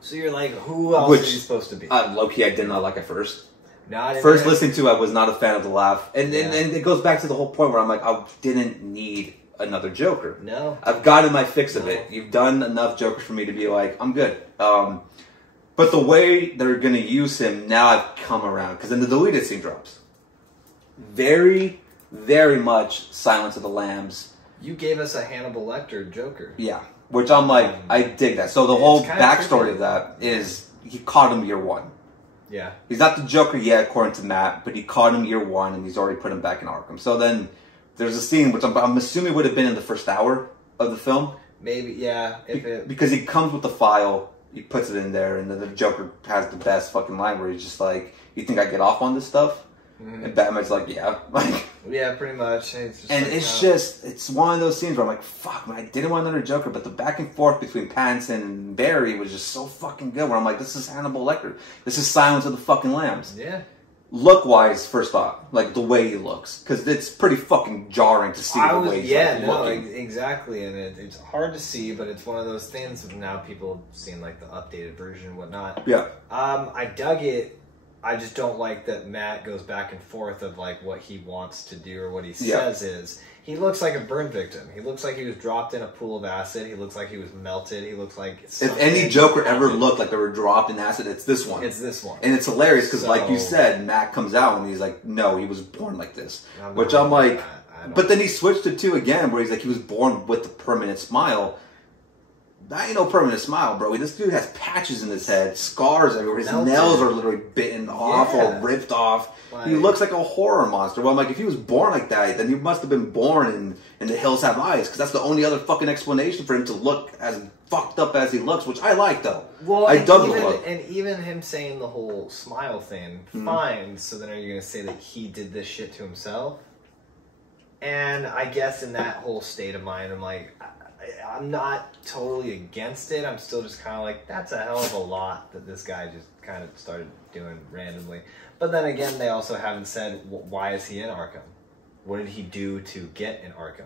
So you're like, who else Which, is he supposed to be? Low-key, I did not like at first. Not First listening to, I was not a fan of the laugh, and Yeah. and it goes back to the whole point where I'm like, I didn't need another Joker. No. I've gotten my fix of No. it. You've done enough Jokers for me to be like, I'm good. But the way they're gonna use him now, I've come around because then the deleted scene drops. Very, very much Silence of the Lambs. You gave us a Hannibal Lecter Joker. Yeah, which I'm like, I dig that. So the It's whole kinda backstory creepy. of that is he caught him year one. Yeah. He's not the Joker yet, according to Matt, but he caught him year one, and he's already put him back in Arkham. So then there's a scene which I'm assuming would have been in the first hour of the film. Maybe, yeah. Because he comes with the file, he puts it in there, and then the Joker has the best fucking line where he's just like, "You think I get off on this stuff?" Mhm. And Batman's like, "Yeah." Like, Yeah, pretty much. It's just and like, it's just, it's one of those scenes where I'm like, fuck, man, I didn't want another Joker, but the back and forth between Pattinson and Barry was just so fucking good, where I'm like, this is Hannibal Lecter. This is Silence of the fucking Lambs. Yeah. Look-wise, first thought, like the way he looks, because it's pretty fucking jarring to see the way he's looking. Exactly, and it's hard to see, but it's one of those things that now people have seen like the updated version and whatnot. Yeah. I dug it. I just don't like that Matt goes back and forth of like what he wants to do or what he says is. He looks like a burn victim. He looks like he was dropped in a pool of acid. He looks like he was melted. He looks like If any Joker ever looked like they were dropped in acid, it's this one. It's this one. And it's hilarious because, like you So- said, Matt comes out and he's like, no, he was born like this. I'm Which not I'm like, I don't- but then he switched it to again where he's like, he was born with the permanent smile. That ain't no permanent smile, bro. This dude has patches in his head, scars everywhere. His Melted. nails are literally bitten off Yeah. or ripped off. Like- He looks like a horror monster. Well, I'm like, if he was born like that, then he must have been born in The Hills Have Eyes, because that's the only other fucking explanation for him to look as fucked up as he looks, which I like, though. Well, I and dug the even, look. and even him saying the whole smile thing, fine. So then are you going to say that he did this shit to himself? And I guess in that whole state of mind, I'm like, I'm not totally against it. I'm still just kind of like, that's a hell of a lot that this guy just kind of started doing randomly. But then again, they also haven't said, why is he in Arkham? What did he do to get in Arkham?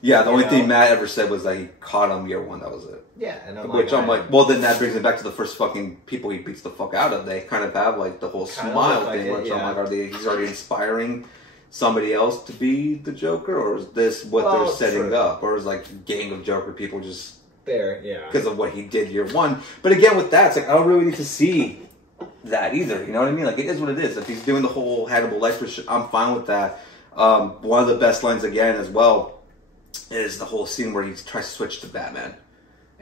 Yeah, the only know? thing Matt ever said was that he caught him year one. That was it. Yeah, and I'm Which I'm like, well, then that brings it back to the first fucking people he beats the fuck out of. They kind of have like the whole Kinda smile look like thing, it, which I'm yeah. like, he's already inspiring somebody else to be the Joker, or is this what Well, they're setting true. up, or is like a gang of Joker people just Fair, yeah. because of what he did year one? But again, with that, it's like I don't really need to see that either. You know what I mean? Like it is what it is. If he's doing the whole Hannibal Lecter shit, I'm fine with that. One of the best lines again as well is the whole scene where he tries to switch to Batman.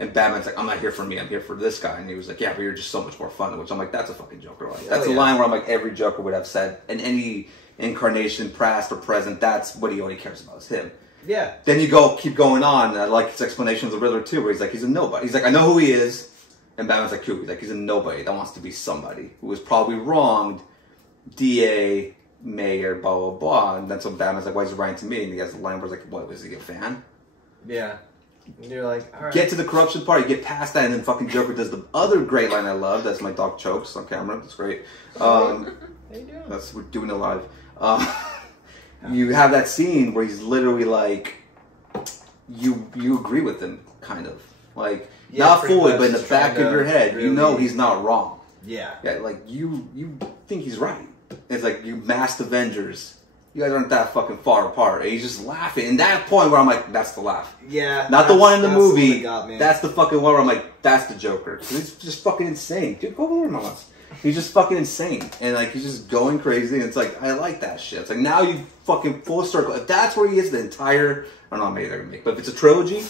And Batman's like, I'm not here for me, I'm here for this guy. And he was like, yeah, but you're just so much more fun. Which I'm like, that's a fucking Joker line. That's a line where I'm like, every Joker would have said in any incarnation, past or present, that's what he only cares about is him. Yeah. Then you keep going on, and I like his explanation of the Riddler too, where he's like, he's a nobody. He's like, I know who he is. And Batman's like, who? He's like, he's a nobody that wants to be somebody who was probably wronged, DA, mayor, blah, blah, blah. And then so Batman's like, why is he writing to me? And he has the line where he's like, what, was he a fan? Yeah. And you're like, all right. Get to the corruption part, you get past that, and then fucking Joker does the other great line I love. That's my dog chokes on camera. That's great. How you doing? We're doing it live. You have that scene where he's literally like, you agree with him, kind of. Like, not fully, but in the back of your head, really, you know he's not wrong. Yeah. Yeah, like, you think he's right. It's like, you masked Avengers. You guys aren't that fucking far apart. And he's just laughing. And that point where I'm like, that's the laugh. Yeah. Not the one in the movie. Got me. That's the fucking one where I'm like, that's the Joker. He's just fucking insane. Dude, go over there, Mama. He's just fucking insane. And like, he's just going crazy. And it's like, I like that shit. It's like, now you fucking full circle. If that's where he is the entire, I don't know how many they're going to make, but if it's a trilogy,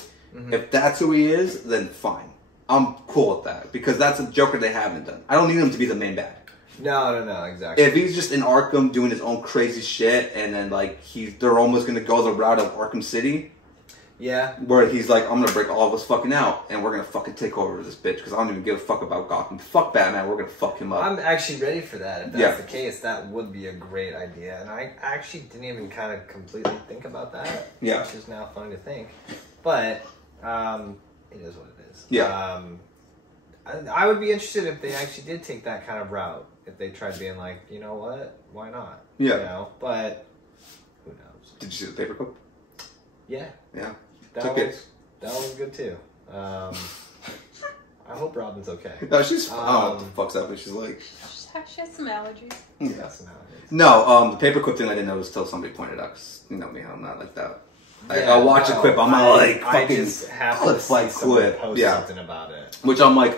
if that's who he is, then fine. I'm cool with that. Because that's a Joker they haven't done. I don't need him to be the main bad. No, exactly. If he's just in Arkham doing his own crazy shit, and then like they're almost gonna go the route of Arkham City, yeah, where he's like, I'm gonna break all of us fucking out, and we're gonna fucking take over this bitch because I don't even give a fuck about Gotham. Fuck Batman, we're gonna fuck him up. I'm actually ready for that. If that's the case, that would be a great idea, and I actually didn't even kind of completely think about that. Yeah, which is now funny to think, but it is what it is. Yeah. I would be interested if they actually did take that kind of route. If they tried being like, you know what, why not? Yeah. You know, but who knows? Did you see the paperclip? Yeah. Yeah. That was good too. I hope Robin's okay. No, she's fine. I don't know what the fuck's up, but she's like... She has some allergies. Yeah. No, the paperclip thing I didn't notice till somebody pointed out, because you know me, I'm not like that. Like, I'll watch a clip, I'm not like fucking just have clip to see by clip. Post something about it. Which I'm like,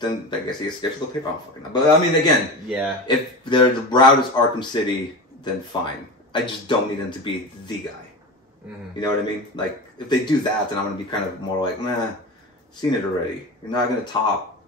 then I guess he escapes the paper. I don't fucking know. But I mean, again, if the route is Arkham City, then fine. I just don't need him to be the guy. You know what I mean? Like, if they do that, then I'm going to be kind of more like, nah, seen it already. You're not going to top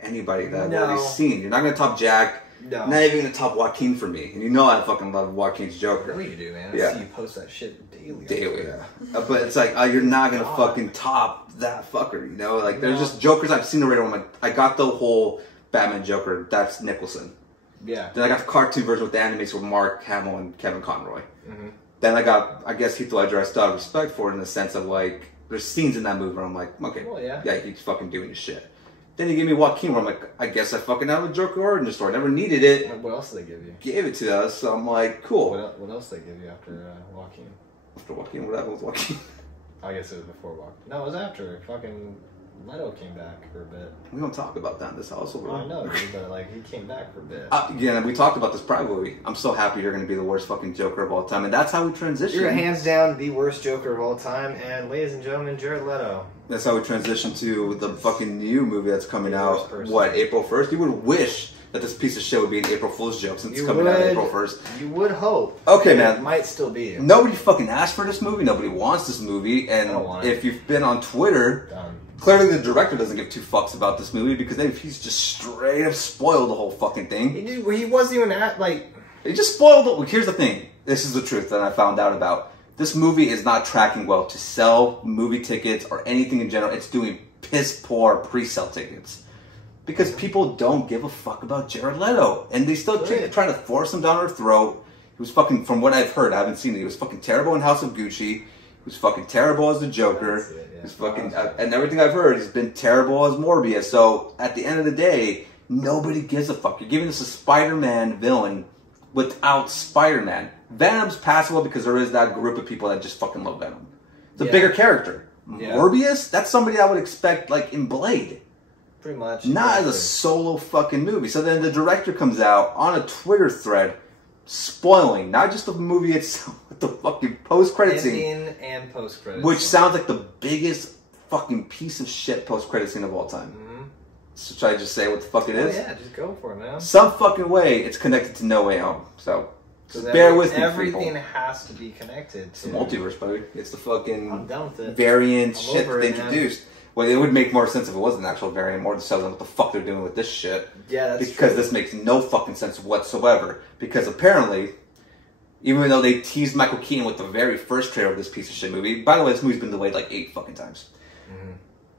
anybody that I've already seen. You're not going to top Jack. No. Not even going to top Joaquin for me. And you know I fucking love Joaquin's Joker. Really you do, man. I see you post that shit daily. Yeah. But it's like, you're not going to fucking top that fucker, you know? Like, there's just Jokers I've seen already. I'm like, I got the whole Batman Joker. That's Nicholson. Yeah. Then I got the cartoon version with the animates with Mark Hamill and Kevin Conroy. Then I got, I guess, Heath Ledger I still have respect for it in the sense of, like, there's scenes in that movie where I'm like, okay, yeah, he's fucking doing his shit. Then you give me Joaquin where I'm like, I guess I fucking have a Joker origin story. Never needed it. What else did they give you? Gave it to us, so I'm like, cool. What else did they give you after Joaquin? After Joaquin? What happened with Joaquin? I guess it was before Joaquin. No, it was after. Fucking Leto came back for a bit. We don't talk about that in this household. I know, dude, but like, he came back for a bit. Yeah, we talked about this privately. I'm so happy you're going to be the worst fucking Joker of all time, and that's how we transition. You're hands down the worst Joker of all time, and ladies and gentlemen, Jared Leto. That's how we transition to the fucking new movie that's coming out, April 1st? You would wish that this piece of shit would be an April Fool's joke since it's coming out April 1st. You would hope. Okay, man. It might still be. Nobody fucking asked for this movie. Nobody wants this movie. And if you've been on Twitter, clearly the director doesn't give two fucks about this movie because he's just straight up spoiled the whole fucking thing. He wasn't even He just spoiled it. Here's the thing. This is the truth that I found out about. This movie is not tracking well to sell movie tickets or anything in general. It's doing piss poor pre-sale tickets. Because people don't give a fuck about Jared Leto. And they still trying to force him down our throat. He was fucking, from what I've heard, I haven't seen it, he was fucking terrible in House of Gucci. He was fucking terrible as the Joker. He was fucking, and everything I've heard, he's been terrible as Morbius. So, at the end of the day, nobody gives a fuck. You're giving us a Spider-Man villain without Spider-Man. Venom's passable because there is that group of people that just fucking love Venom. It's a bigger character. Morbius, that's somebody I would expect, like, in Blade. Pretty much. Not as a solo fucking movie. So then the director comes out on a Twitter thread spoiling not just the movie itself, but the fucking post-credit scene. Ending and post-credit which sounds like the biggest fucking piece of shit post-credit scene of all time. So should I just say what the fuck it is? Yeah, just go for it, man. Some fucking way it's connected to No Way Home. So bear with me, everything people. Has to be connected to... It's the multiverse, baby. It's the fucking I'm done with it. variant shit that they introduced. Well, it would make more sense if it was an actual variant, more to tell them what the fuck they're doing with this shit. Yeah, that's because true. This makes no fucking sense whatsoever. Because apparently, even though they teased Michael Keaton with the very first trailer of this piece of shit movie, by the way, this movie's been delayed like 8 fucking times. Mm-hmm.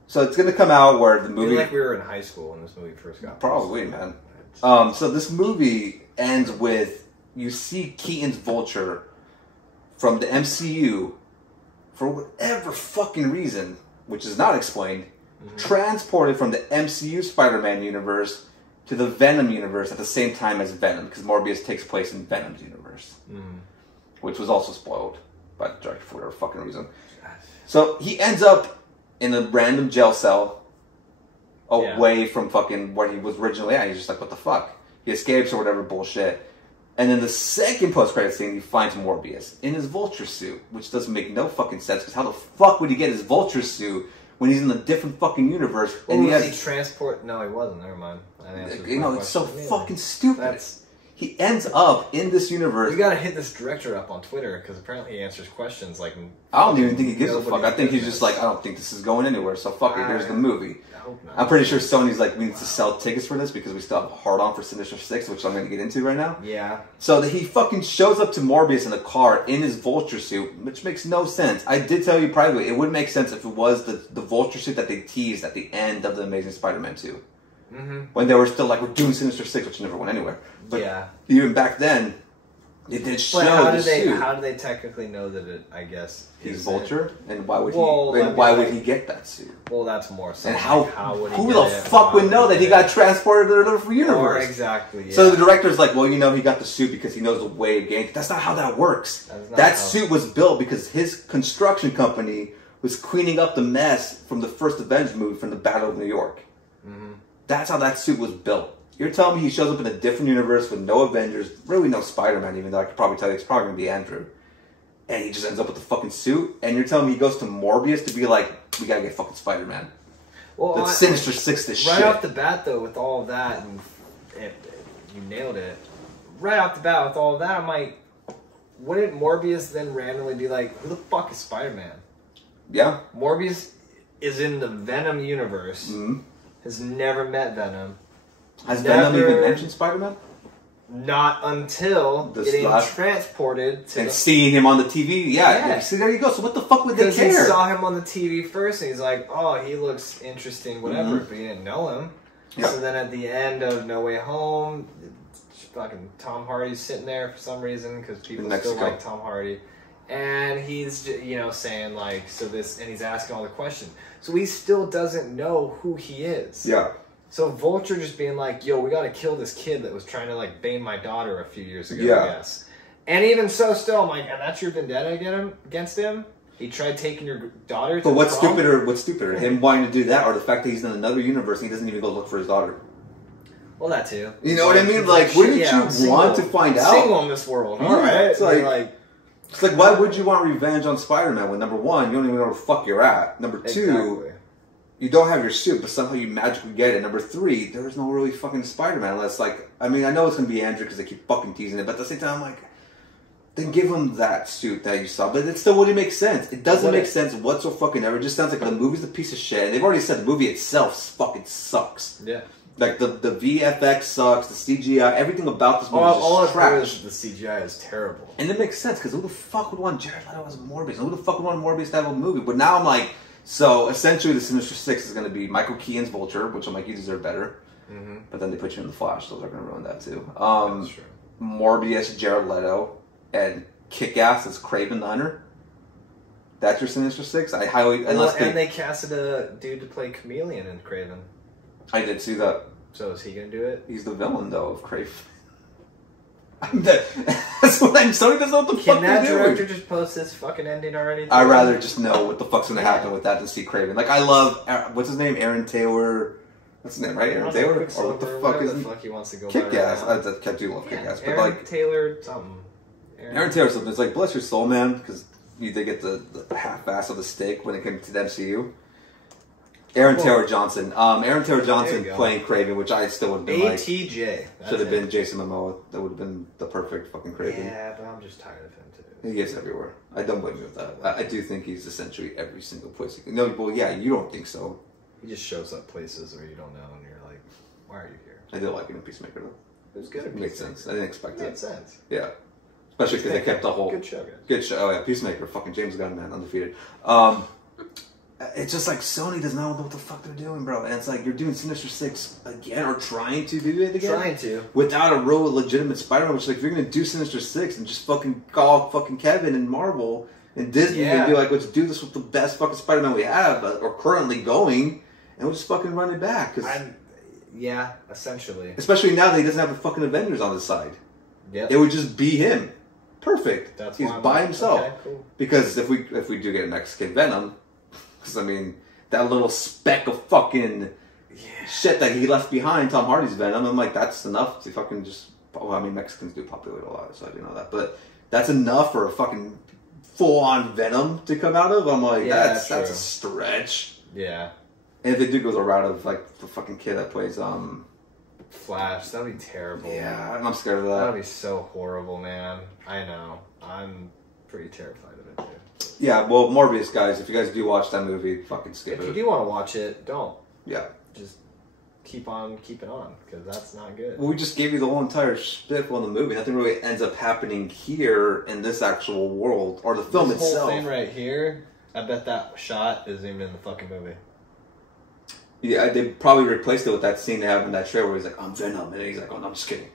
So it's gonna come out where the movie... I feel like we were in high school when this movie first got Probably, man. So this movie ends with, you see Keaton's Vulture from the MCU, for whatever fucking reason, which is not explained, transported from the MCU Spider-Man universe to the Venom universe at the same time as Venom, because Morbius takes place in Venom's universe, which was also spoiled by the director for whatever fucking reason. So he ends up in a random jail cell away from fucking where he was originally at. He's just like, what the fuck? He escapes or whatever bullshit. And then the second post-credit scene, he finds Morbius in his Vulture suit, which doesn't make no fucking sense, because how the fuck would he get his Vulture suit when he's in a different fucking universe? And he transport? No, he wasn't. Never mind. It's so fucking stupid. He ends up in this universe. We gotta hit this director up on Twitter, because apparently he answers questions like... I don't even think he gives a fuck. I think he's just like, I don't think this is going anywhere, so fuck it, here's the movie. I hope not. I'm pretty sure Sony's like, we need to sell tickets for this, because we still have a hard-on for Sinister Six, which I'm going to get into right now. Yeah. So that he fucking shows up to Morbius in a car in his Vulture suit, which makes no sense. I did tell you privately, it would make sense if it was the Vulture suit that they teased at the end of the Amazing Spider-Man 2. When they were still like, we're doing Sinister Six, which never went anywhere. But even back then, they did show the suit. How do they technically know that it, I guess, he's Vulture? And why would would he get that suit? Well, that's more so. And would he who the fuck would know that he got transported to a different universe? Or exactly, yeah. So the director's like, well, he got the suit because he knows the way of getting... That's not how that works. That suit was built because his construction company was cleaning up the mess from the first Avengers movie from the Battle of New York. That's how that suit was built. You're telling me he shows up in a different universe with no Avengers, really no Spider-Man, even though I could probably tell you it's probably going to be Andrew. And he just ends up with the fucking suit, and you're telling me he goes to Morbius to be like, we gotta get fucking Spider-Man. Well, Sinister Six this shit. Right off the bat, though, with all of that, and you nailed it. Right off the bat, with all of that, I'm like, wouldn't Morbius then randomly be like, who the fuck is Spider-Man? Yeah. Morbius is in the Venom universe, has never met Venom. Has Venom even mentioned Spider-Man? Not until getting transported to and seeing him on the TV. Yeah. See, there you go. So what the fuck would they care? Because he saw him on the TV first, and he's like, oh, he looks interesting, whatever, but he didn't know him. Yep. So then at the end of No Way Home, fucking Tom Hardy's sitting there for some reason, because people still like Tom Hardy. And he's, saying like, so this, and he's asking all the questions. So he still doesn't know who he is. Yeah. So Vulture just being like, yo, we gotta kill this kid that was trying to like bang my daughter a few years ago, I guess. And even so still, I'm like, and that's your vendetta against him? He tried taking your daughter to But what's stupider? Him wanting to do that, or the fact that he's in another universe and he doesn't even go look for his daughter? Well, that too. You know what I mean? Like, wouldn't you want to find out? Single in this world. Alright. It's like, why would you want revenge on Spider-Man when, number one, you don't even know where the fuck you're at? Number two, you don't have your suit, but somehow you magically get it. Number three, there's no really fucking Spider-Man unless, like... I mean, I know it's going to be Andrew because they keep fucking teasing it, but at the same time, I'm like... Then give him that suit that you saw. But it still wouldn't make sense. It doesn't make sense whatsoever fucking ever. It just sounds like the movie's a piece of shit. And they've already said the movie itself fucking sucks. Yeah. Like, the VFX sucks, the CGI, everything about this movie is just trash. The CGI is terrible. And it makes sense, because who the fuck would want Jared Leto as Morbius? Who the fuck would want Morbius to have a movie? But now I'm like... So, essentially, the Sinister Six is going to be Michael Keaton's Vulture, which I'm like, you deserve better. But then they put you in the Flash, those are going to ruin that too. That's true. Morbius, Jared Leto, and Kick-Ass as Kraven the Hunter. That's your Sinister Six? I highly... and they casted a dude to play Chameleon in Kraven. I did see that. So is he going to do it? He's the villain, though, of Kraven. That's what I'm saying. Doesn't know what the fuck they're doing. Can that director just post this fucking ending already? I'd rather just know what the fuck's gonna happen with that than see Kraven. Like, I love what's his name, Aaron Taylor. What's his name, right? Aaron Taylor. Or what the fuck is the fuck he wants to go? Kick-Ass. I do love Kick-Ass, but Aaron Taylor something. Aaron Taylor something. It's like, bless your soul, man, because you did get the half-ass of the steak when it came to the MCU. Aaron Taylor Johnson. Aaron Taylor Johnson playing Kraven, which I still would have been like... ATJ. Should have been Jason Momoa. That would have been the perfect fucking Kraven. Yeah, but I'm just tired of him too. He is everywhere. I don't blame you with that. I do think he's essentially every single place. No, well, yeah, you don't think so. He just shows up places where you don't know, and you're like, why are you here? I did like it in Peacemaker, though. It was good. It made sense. I didn't expect it. Made sense. Yeah. Especially because they kept the whole... Good show, guys. Good show. Oh, yeah. Peacemaker. Fucking James Gunn, man. Undefeated. It's just like Sony does not know what the fuck they're doing, bro. And it's like you're doing Sinister Six again, or trying to do it again. Trying to. Without a real legitimate Spider-Man, which, like, if you're going to do Sinister Six and just fucking call fucking Kevin and Marvel and Disney and be like, let's do this with the best fucking Spider-Man we have, or currently going, and we'll just fucking run it back. Yeah, essentially. Especially now that he doesn't have the fucking Avengers on his side. Yep. It would just be him. Perfect. That's He's by himself. Okay, cool. Because if we do get a Mexican Venom, because I mean that little speck of fucking shit that he left behind, Tom Hardy's Venom, I'm like, that's enough to fucking just. Well, I mean, Mexicans do populate a lot, so I do know that, but that's enough for a fucking full-on Venom to come out of. I'm like, that's a stretch. Yeah. And if they do go the route of like the fucking kid that plays Flash, that'd be terrible. Yeah, I'm scared of that. That'd be so horrible, man. I know. I'm pretty terrified of it too. Yeah, well, Morbius, guys, if you guys do watch that movie, fucking skip it. If you do want to watch it, don't. Yeah. Just keep on keeping on, because that's not good. Well, we just gave you the whole entire spiel on the movie. Nothing really ends up happening here in this actual world, or the film this itself. Whole thing right here, I bet that shot isn't even in the fucking movie. Yeah, they probably replaced it with that scene they have in that trailer where he's like, I'm Venom, and he's like, oh, no, I'm just kidding.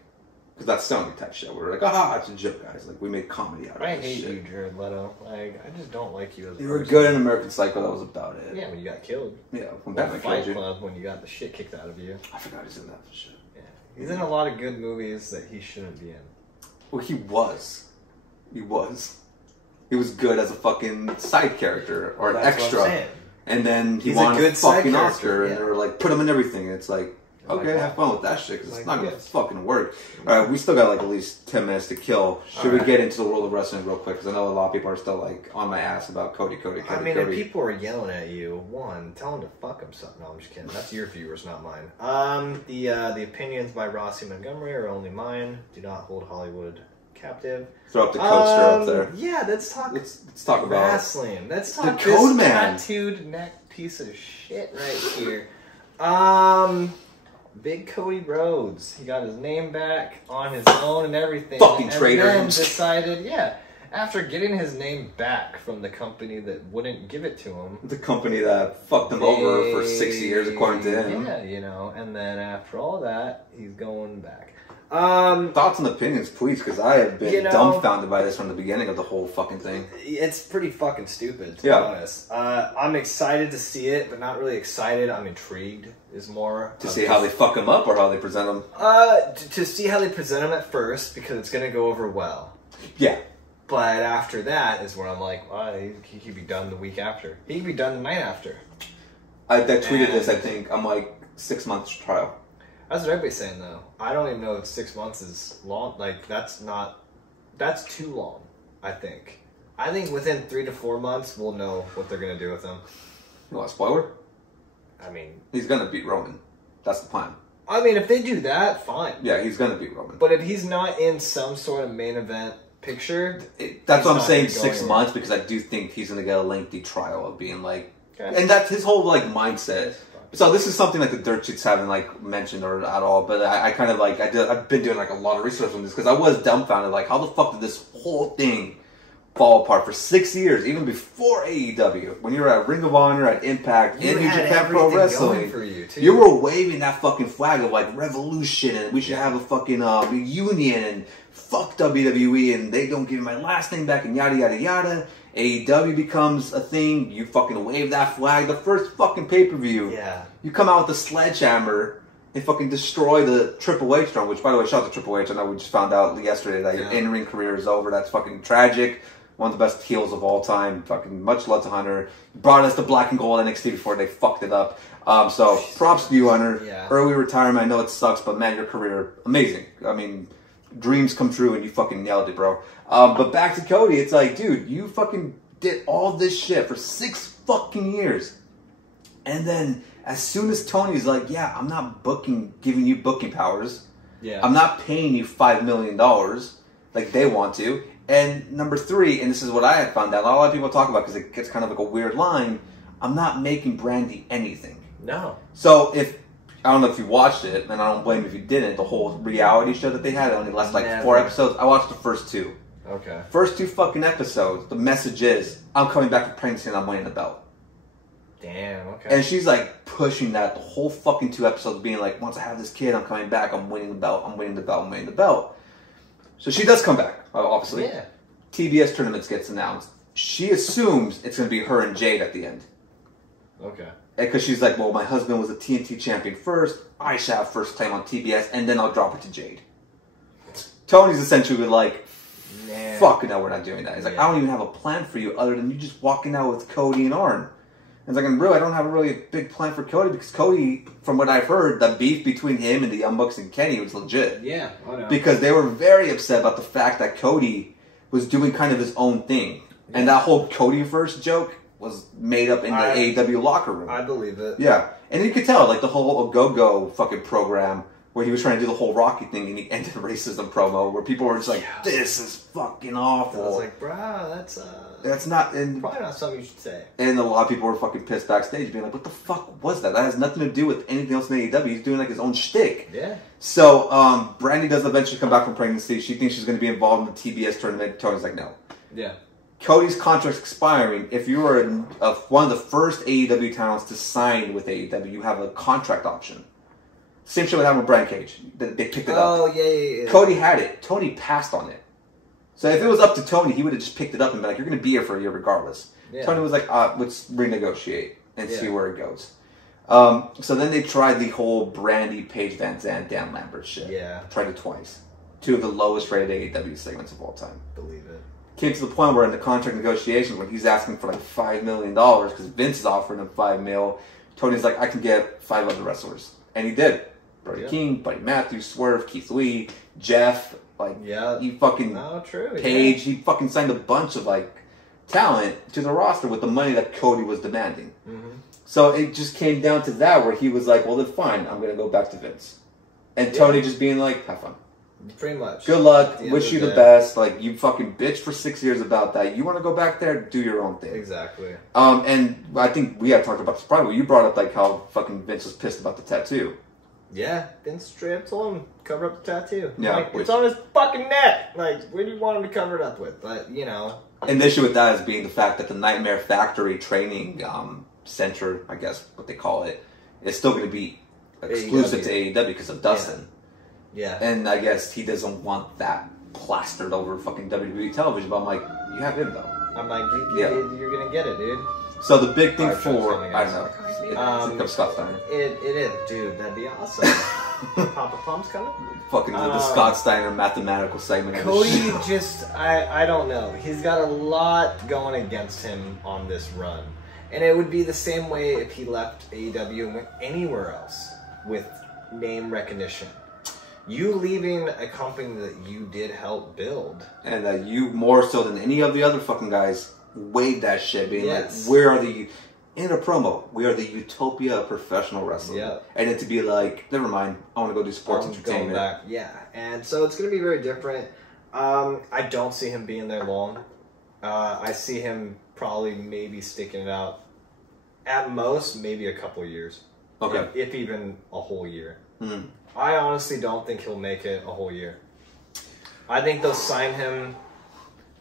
Because that's Sony type shit. We're like, it's a joke, guys. Like, we made comedy out of I this hate shit. you, Jared Leto. Like, I just don't like you as a You were person. good in American Psycho, that was about it. Yeah, when you got killed. Yeah, when Batman Batman killed Fight you. Club, when you got the shit kicked out of you. I forgot he's in that shit. Yeah. He's in a lot of good movies that he shouldn't be in. Well, he was. He was good as a fucking side character or an extra. What I'm saying. And then he He's won a a good side fucking character, Oscar, and they were like, put him in everything. And it's like, okay, have fun with that shit, because it's not going to fucking work. Alright, we still got like at least 10 minutes to kill. Should we get into the world of wrestling real quick? Because I know a lot of people are still like on my ass about Cody. I mean, if people are yelling at you, tell them to fuck himself. No, I'm just kidding. That's your viewers, not mine. The opinions by Rossi Montgomery are only mine. Do not hold Hollywood captive. Throw up the coaster up there. Yeah, let's talk. Let's talk about wrestling. Let's talk the Code this Man. tattooed neck piece of shit right here. Big Cody Rhodes. He got his name back on his own and everything. Fucking traitor. And then decided, after getting his name back from the company that wouldn't give it to him. the company that fucked him over for 6 years, according to him. Yeah, and then after all that, he's going back. Thoughts and opinions, please, because I have been dumbfounded by this from the beginning of the whole fucking thing. It's pretty fucking stupid, to be honest. I'm excited to see it, but not really excited. I'm intrigued, is more. To see how they fuck him up or how they present him? To see how they present him at first, because it's going to go over well. Yeah. But after that is where I'm like, he could be done the week after. He could be done the night after. I tweeted this, I think. I'm like, 6 months trial. That's what everybody's saying, though. I don't even know if 6 months is long. Like, that's too long, I think. I think within 3 to 4 months, we'll know what they're going to do with him. You want a spoiler? I mean... He's going to beat Roman. That's the plan. I mean, if they do that, fine. Yeah, he's going to beat Roman. But if he's not in some sort of main event picture... That's what I'm saying, 6 months, because I do think he's going to get a lengthy trial of being like... Okay. And that's his whole, like, mindset. So this is something like the dirt sheets haven't like mentioned or at all, but I kind of like I've been doing like a lot of research on this because I was dumbfounded. Like, how the fuck did this whole thing fall apart for 6 years, even before AEW? When you were at Ring of Honor, at Impact, in New Japan Pro Wrestling, for you, too. You were waving that fucking flag of like revolution and we should have a fucking union and fuck WWE and they don't give me my last name back and yada yada yada. AEW becomes a thing, you fucking wave that flag. The first fucking pay-per-view, you come out with a sledgehammer and fucking destroy the Triple H throne, which, by the way, shout out to Triple H. I know we just found out yesterday that your in-ring career is over. That's fucking tragic. One of the best heels of all time. Fucking much love to Hunter. Brought us the black and gold NXT before they fucked it up. So, props to you, Hunter. Yeah. Early retirement, I know it sucks, but man, your career, amazing. I mean... dreams come true and you fucking nailed it, bro. But back to Cody, it's like, dude, you fucking did all this shit for 6 fucking years. And then as soon as Tony's like, yeah, I'm not giving you booking powers. Yeah. I'm not paying you $5 million like they want to. And number 3, and this is what I had found out, a lot of people talk about because it gets kind of like a weird line, I'm not making Brandy anything. No. So I don't know if you watched it, and I don't blame you if you didn't. The whole reality show that they had, it only lasted like 4 episodes. I watched the first 2. Okay. First 2 fucking episodes, the message is, I'm coming back for pregnancy and I'm winning the belt. Damn, okay. And she's like pushing that the whole fucking 2 episodes, being like, once I have this kid, I'm coming back, I'm winning the belt, I'm winning the belt, I'm winning the belt. So she does come back, obviously. Yeah. TBS tournaments gets announced. She assumes it's going to be her and Jade at the end. Okay. Because she's like, well, my husband was a TNT champion first, I should have first claim on TBS, and then I'll drop it to Jade. Tony's essentially like, fuck no, we're not doing that. He's like, I don't even have a plan for you other than you just walking out with Cody and Arn. And it's like, I don't have a really big plan for Cody, because Cody, from what I've heard, the beef between him and the Young Bucks and Kenny was legit. Yeah, I know. Because they were very upset about the fact that Cody was doing kind of his own thing. Yeah. And that whole Cody first joke was made up in the AEW locker room. I believe it. Yeah. And you could tell, like, the whole Go-Go fucking program where he was trying to do the whole Rocky thing and he ended racism promo where people were just like, this is fucking awful. I was like, bro, that's not... And, probably not something you should say. And a lot of people were fucking pissed backstage being like, what the fuck was that? That has nothing to do with anything else in AEW. He's doing like his own shtick. Yeah. So, Brandy does eventually come back from pregnancy. She thinks she's going to be involved in the TBS tournament. Tony's like, no. Yeah. Cody's contract's expiring. If you are one of the first AEW talents to sign with AEW, you have a contract option. Same shit with having with Brian Cage. They picked it up. Oh, yeah. Cody had it. Tony passed on it. So if it was up to Tony, he would have just picked it up and been like, you're going to be here for a year regardless. Yeah. Tony was like, let's renegotiate and see where it goes. So then they tried the whole Brandy, Paige Van Zandt, Dan Lambert shit. Yeah. Tried it twice. 2 of the lowest rated AEW segments of all time. Believe it. Came to the point where in the contract negotiations, when he's asking for like $5 million, because Vince is offering him $5 million, Tony's like, I can get 5 other wrestlers. And he did. Brody King, Buddy Matthews, Swerve, Keith Lee, Jeff, he fucking Paige, he fucking signed a bunch of talent to the roster with the money that Cody was demanding. Mm-hmm. So it just came down to that where he was like, well then fine, I'm gonna go back to Vince. And Tony just being like, have fun. Pretty much. Good luck, wish you the best, you fucking bitched for 6 years about that. You wanna go back there, do your own thing. Exactly. And I think we had talked about this probably, you brought up how fucking Vince was pissed about the tattoo. Yeah, Vince straight up told him cover up the tattoo. Yeah, it's on his fucking neck. What do you want him to cover it up with? But And the issue with that is being the fact that the Nightmare Factory training center, I guess what they call it, is still going to be exclusive to AEW because of Dustin. Yeah. And I guess he doesn't want that plastered over fucking WWE television. But I'm like, you have him though. I'm like, you're gonna get it, dude. So the big thing I don't know. It's Scott Steiner. It is, dude. That'd be awesome. Papa Pump's coming. Fucking the Scott Steiner mathematical segment. Cody I don't know. He's got a lot going against him on this run, and it would be the same way if he left AEW and went anywhere else with name recognition. You leaving a company that you did help build, and that you more so than any of the other fucking guys weighed that shit, being like, where are the... In a promo, we are the utopia of professional wrestling. Yeah. And then to be like, never mind, I want to go do sports entertainment. Back. Yeah. And so it's going to be very different. I don't see him being there long. I see him probably maybe sticking it out at most, maybe a couple years. Okay. If even a whole year. Mm. I honestly don't think he'll make it a whole year. I think they'll sign him.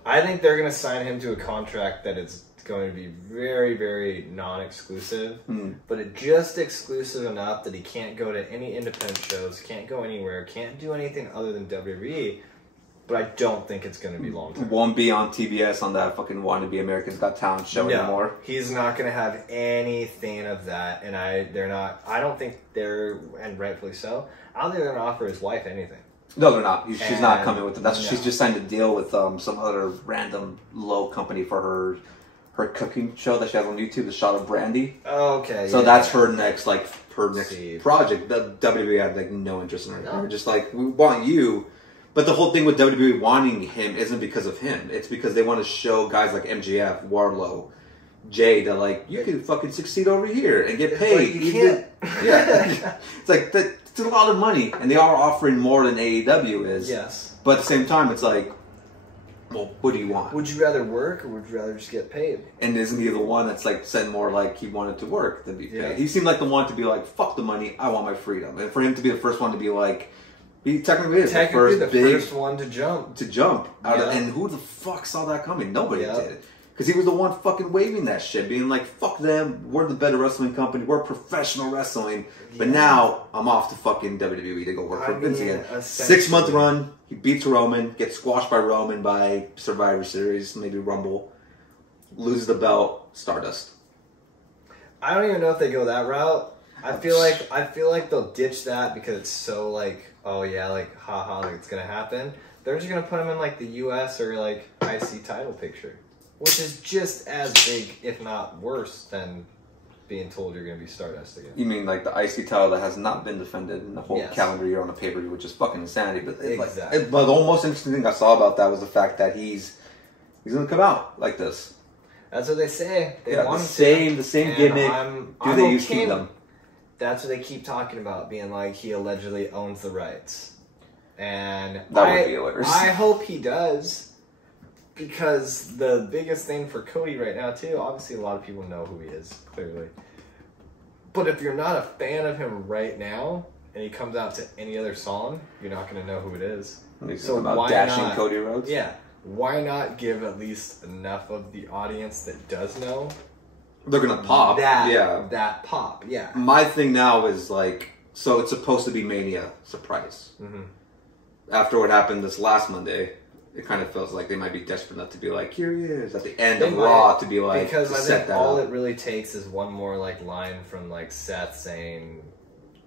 I think they're going to sign him to a contract that is going to be very, very non-exclusive, but it's just exclusive enough that he can't go to any independent shows, can't go anywhere, can't do anything other than WWE, but I don't think it's going to be long term. Won't be on TBS on that fucking Wannabe America's Got Talent show anymore. He's not going to have anything of that, and I don't think they're, and rightfully so, I don't think they're going to offer his wife anything. No, they're not. She's not coming with them. She's just signed a deal with some other random low company for her cooking show that she has on YouTube, The Shot of Brandy. Oh, okay. So that's her next project. The WWE had no interest in her. They're just like, we want you. But the whole thing with WWE wanting him isn't because of him. It's because they want to show guys like MJF, Wardlow, Jay that you can fucking succeed over here and get paid. You can't. Yeah. It's like it's a lot of money, and they are offering more than AEW is. Yes. But at the same time, it's like well, what do you want? Would you rather work or would you rather just get paid? And isn't he the one that's like said more like he wanted to work than be paid? Yeah. He seemed like the one to be like, fuck the money, I want my freedom. And for him to be the first one to be like, he technically is the first one to jump. Out of, and who the fuck saw that coming? Nobody Yeah. did. Because he was the one fucking waving that shit, being like, fuck them, we're the better wrestling company, we're professional wrestling. But now, I'm off to fucking WWE to go work for Vince again. 6-month run, he beats Roman, gets squashed by Roman by Survivor Series, maybe Rumble, loses the belt, Stardust. I don't even know if they go that route. I feel like they'll ditch that because it's so like, oh yeah, like haha, like it's gonna happen. They're just gonna put him in like the US or like IC title picture, which is just as big, if not worse, than being told you're gonna be Stardust again. You mean like the IC title that has not been defended in the whole calendar year on a pay-per-view, which is fucking insanity. But exactly. But the most interesting thing I saw about that was the fact that he's gonna come out like this. That's what they say. They want the same gimmick. Do they use Kingdom? That's what they keep talking about, being like he allegedly owns the rights. And that would be hilarious. I hope he does, because the biggest thing for Cody right now too, obviously a lot of people know who he is, clearly. But if you're not a fan of him right now, and he comes out to any other song, you're not going to know who it is. So about dashing not, Cody Rhodes? Yeah. Why not give at least enough of the audience that does know? They're gonna pop. That pop, yeah. My thing now is like, so it's supposed to be Mania surprise. Mm-hmm. After what happened this last Monday, it kind of feels like they might be desperate enough to be like, here he is at the end of Raw to be like, because I think all it really takes is one more like line from like Seth saying,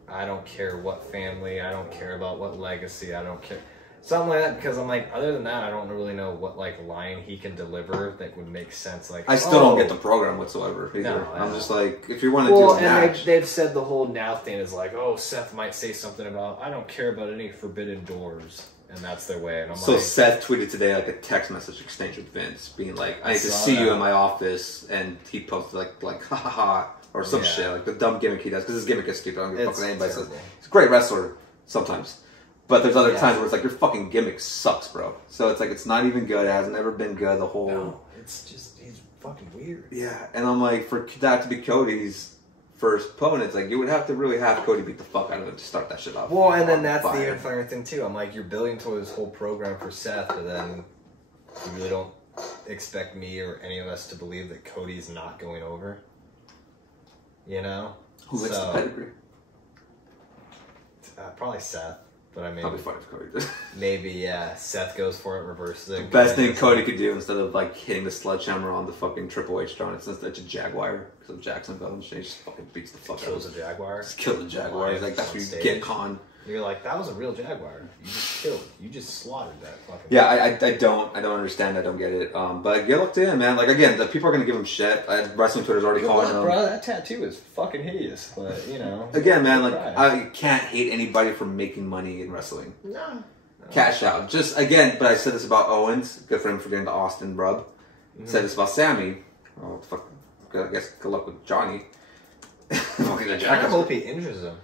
I don't care what family, I don't care about what legacy, I don't care. Something like that, because I'm like, other than that, I don't really know what like line he can deliver that would make sense. Like, I still don't get the program whatsoever either. No, I'm just like, if you want to do a match, they've said the whole now thing is like, oh, Seth might say something about, I don't care about any forbidden doors, and that's their way. And I'm so Seth tweeted today like a text message exchange with Vince, being like, I need to see you in my office, and he posted like ha ha ha or some shit, like the dumb gimmick he does, because his gimmick is stupid. I don't give a fuck what anybody says. He's a great wrestler sometimes. But there's other times where it's like, your fucking gimmick sucks, bro. So it's like, it's not even good. It has never been good. The whole... No, it's just, he's fucking weird. Yeah, and I'm like, for that to be Cody's first opponent, it's like, you would have to really have Cody beat the fuck out of him to start that shit off. Well, and then that's the even funnier thing, too. I'm like, you're building towards this whole program for Seth, but then you really don't expect me or any of us to believe that Cody's not going over. You know? Who wins the pedigree? Probably Seth. But I mean, probably fun if Cody did. Maybe, yeah. Seth goes for it, reverses it. The best thing Cody could do instead of like hitting the sledgehammer on the fucking Triple H throne, it's a Jaguar because of Jacksonville, and she just fucking beats the fuck out of him. Kills a Jaguar. Just kill the Jaguar. He's like, that's where you get con. You're like, that was a real Jaguar. You just killed. You just slaughtered that fucking. Yeah, I don't understand. I don't get it. But good luck to him, man. Like again, the people are gonna give him shit. Wrestling Twitter's already calling him. Bro, that tattoo is fucking hideous. But you know. Again, man, like I can't hate anybody for making money in wrestling. No. Cash out. Just again, but I said this about Owens. Good for him for getting the Austin rub. Mm-hmm. Said this about Sammy. Oh fuck. I guess good luck with Johnny. I hope he injures him.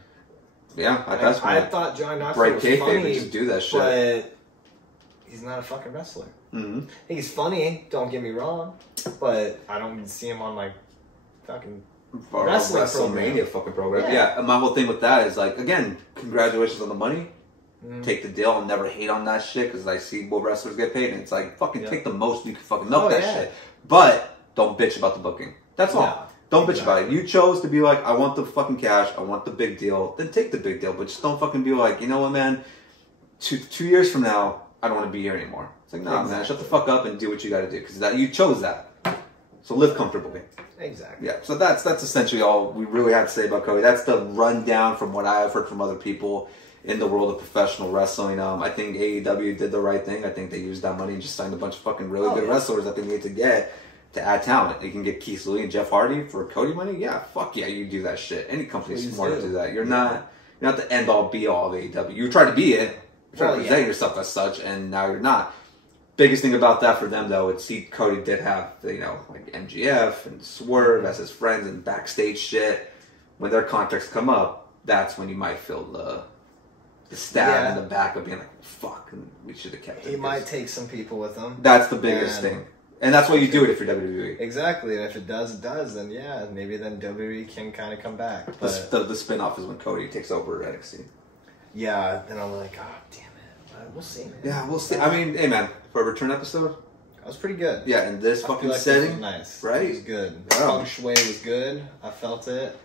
Yeah, I thought John Knoxville was funny, just do that shit. But he's not a fucking wrestler. Mm-hmm. He's funny, don't get me wrong, but I don't see him on like fucking WrestleMania fucking program. Yeah, and my whole thing with that is like, again, congratulations on the money. Mm-hmm. Take the deal. I'll never hate on that shit because I see what wrestlers get paid, and it's like fucking take the most you can fucking milk that shit. But don't bitch about the booking. That's all. Don't bitch about it. You chose to be like, I want the fucking cash, I want the big deal, then take the big deal. But just don't fucking be like, you know what, man, two years from now, I don't want to be here anymore. It's like, nah, man, shut the fuck up and do what you got to do. Because you chose that. So live comfortably. Exactly. Yeah, so that's essentially all we really have to say about Cody. That's the rundown from what I've heard from other people in the world of professional wrestling. I think AEW did the right thing. I think they used that money and just signed a bunch of fucking really good wrestlers that they need to get to add talent. You can get Keith Lee and Jeff Hardy for Cody money. Yeah, fuck yeah, you do that shit. Any company's smart to do that. You're not the end all be all of AEW. You try to be it. You try to present yourself as such, and now you're not. Biggest thing about that for them though, it's Cody did have like MGF and Swerve as his friends and backstage shit. When their contracts come up, that's when you might feel the the stab in the back of being like, fuck, we should have kept it. He might take some people with him. That's the biggest thing. And that's why you do it if you're WWE. Exactly. And if it does, it does. Then yeah, maybe then WWE can kind of come back. But the spin-off is when Cody takes over NXT. Yeah, and I'm like, oh, damn it. But we'll see, man. Yeah, we'll see. I mean, hey, man, for a return episode. That was pretty good. Yeah, in this fucking setting. This was nice. Right? It was good. The feng shui was good. I felt it.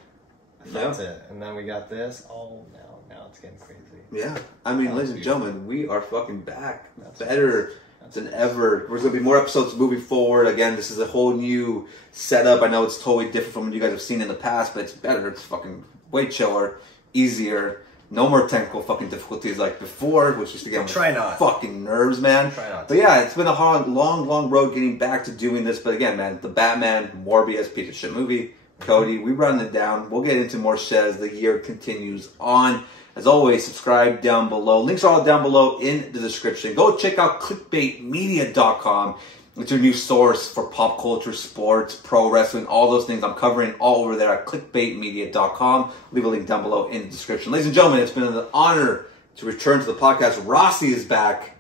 And then we got this. Oh, now it's getting crazy. Yeah. I mean, ladies and gentlemen, we are fucking back. Better than ever. There's going to be more episodes moving forward. Again, this is a whole new setup. I know it's totally different from what you guys have seen in the past, but it's better. It's fucking way chiller, easier. No more technical fucking difficulties like before, which used to get my fucking nerves, man. Try not to. But yeah, it's been a long road getting back to doing this. But again, man, the Batman, Morbius, piece of shit movie, Cody, we run it down. We'll get into more shit as the year continues on. As always, subscribe down below. Links are all down below in the description. Go check out clickbaitmedia.com. It's your new source for pop culture, sports, pro wrestling, all those things. I'm covering all over there at clickbaitmedia.com. Leave a link down below in the description. Ladies and gentlemen, it's been an honor to return to the podcast. Rossi is back.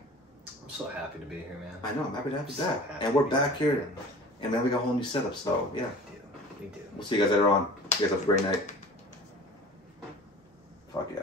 I'm so happy to be here, man. I know, I'm happy to have you back. And we're back here. And then we got a whole new setup, so yeah. We do. We'll see you guys later on. You guys have a great night. Fuck yeah.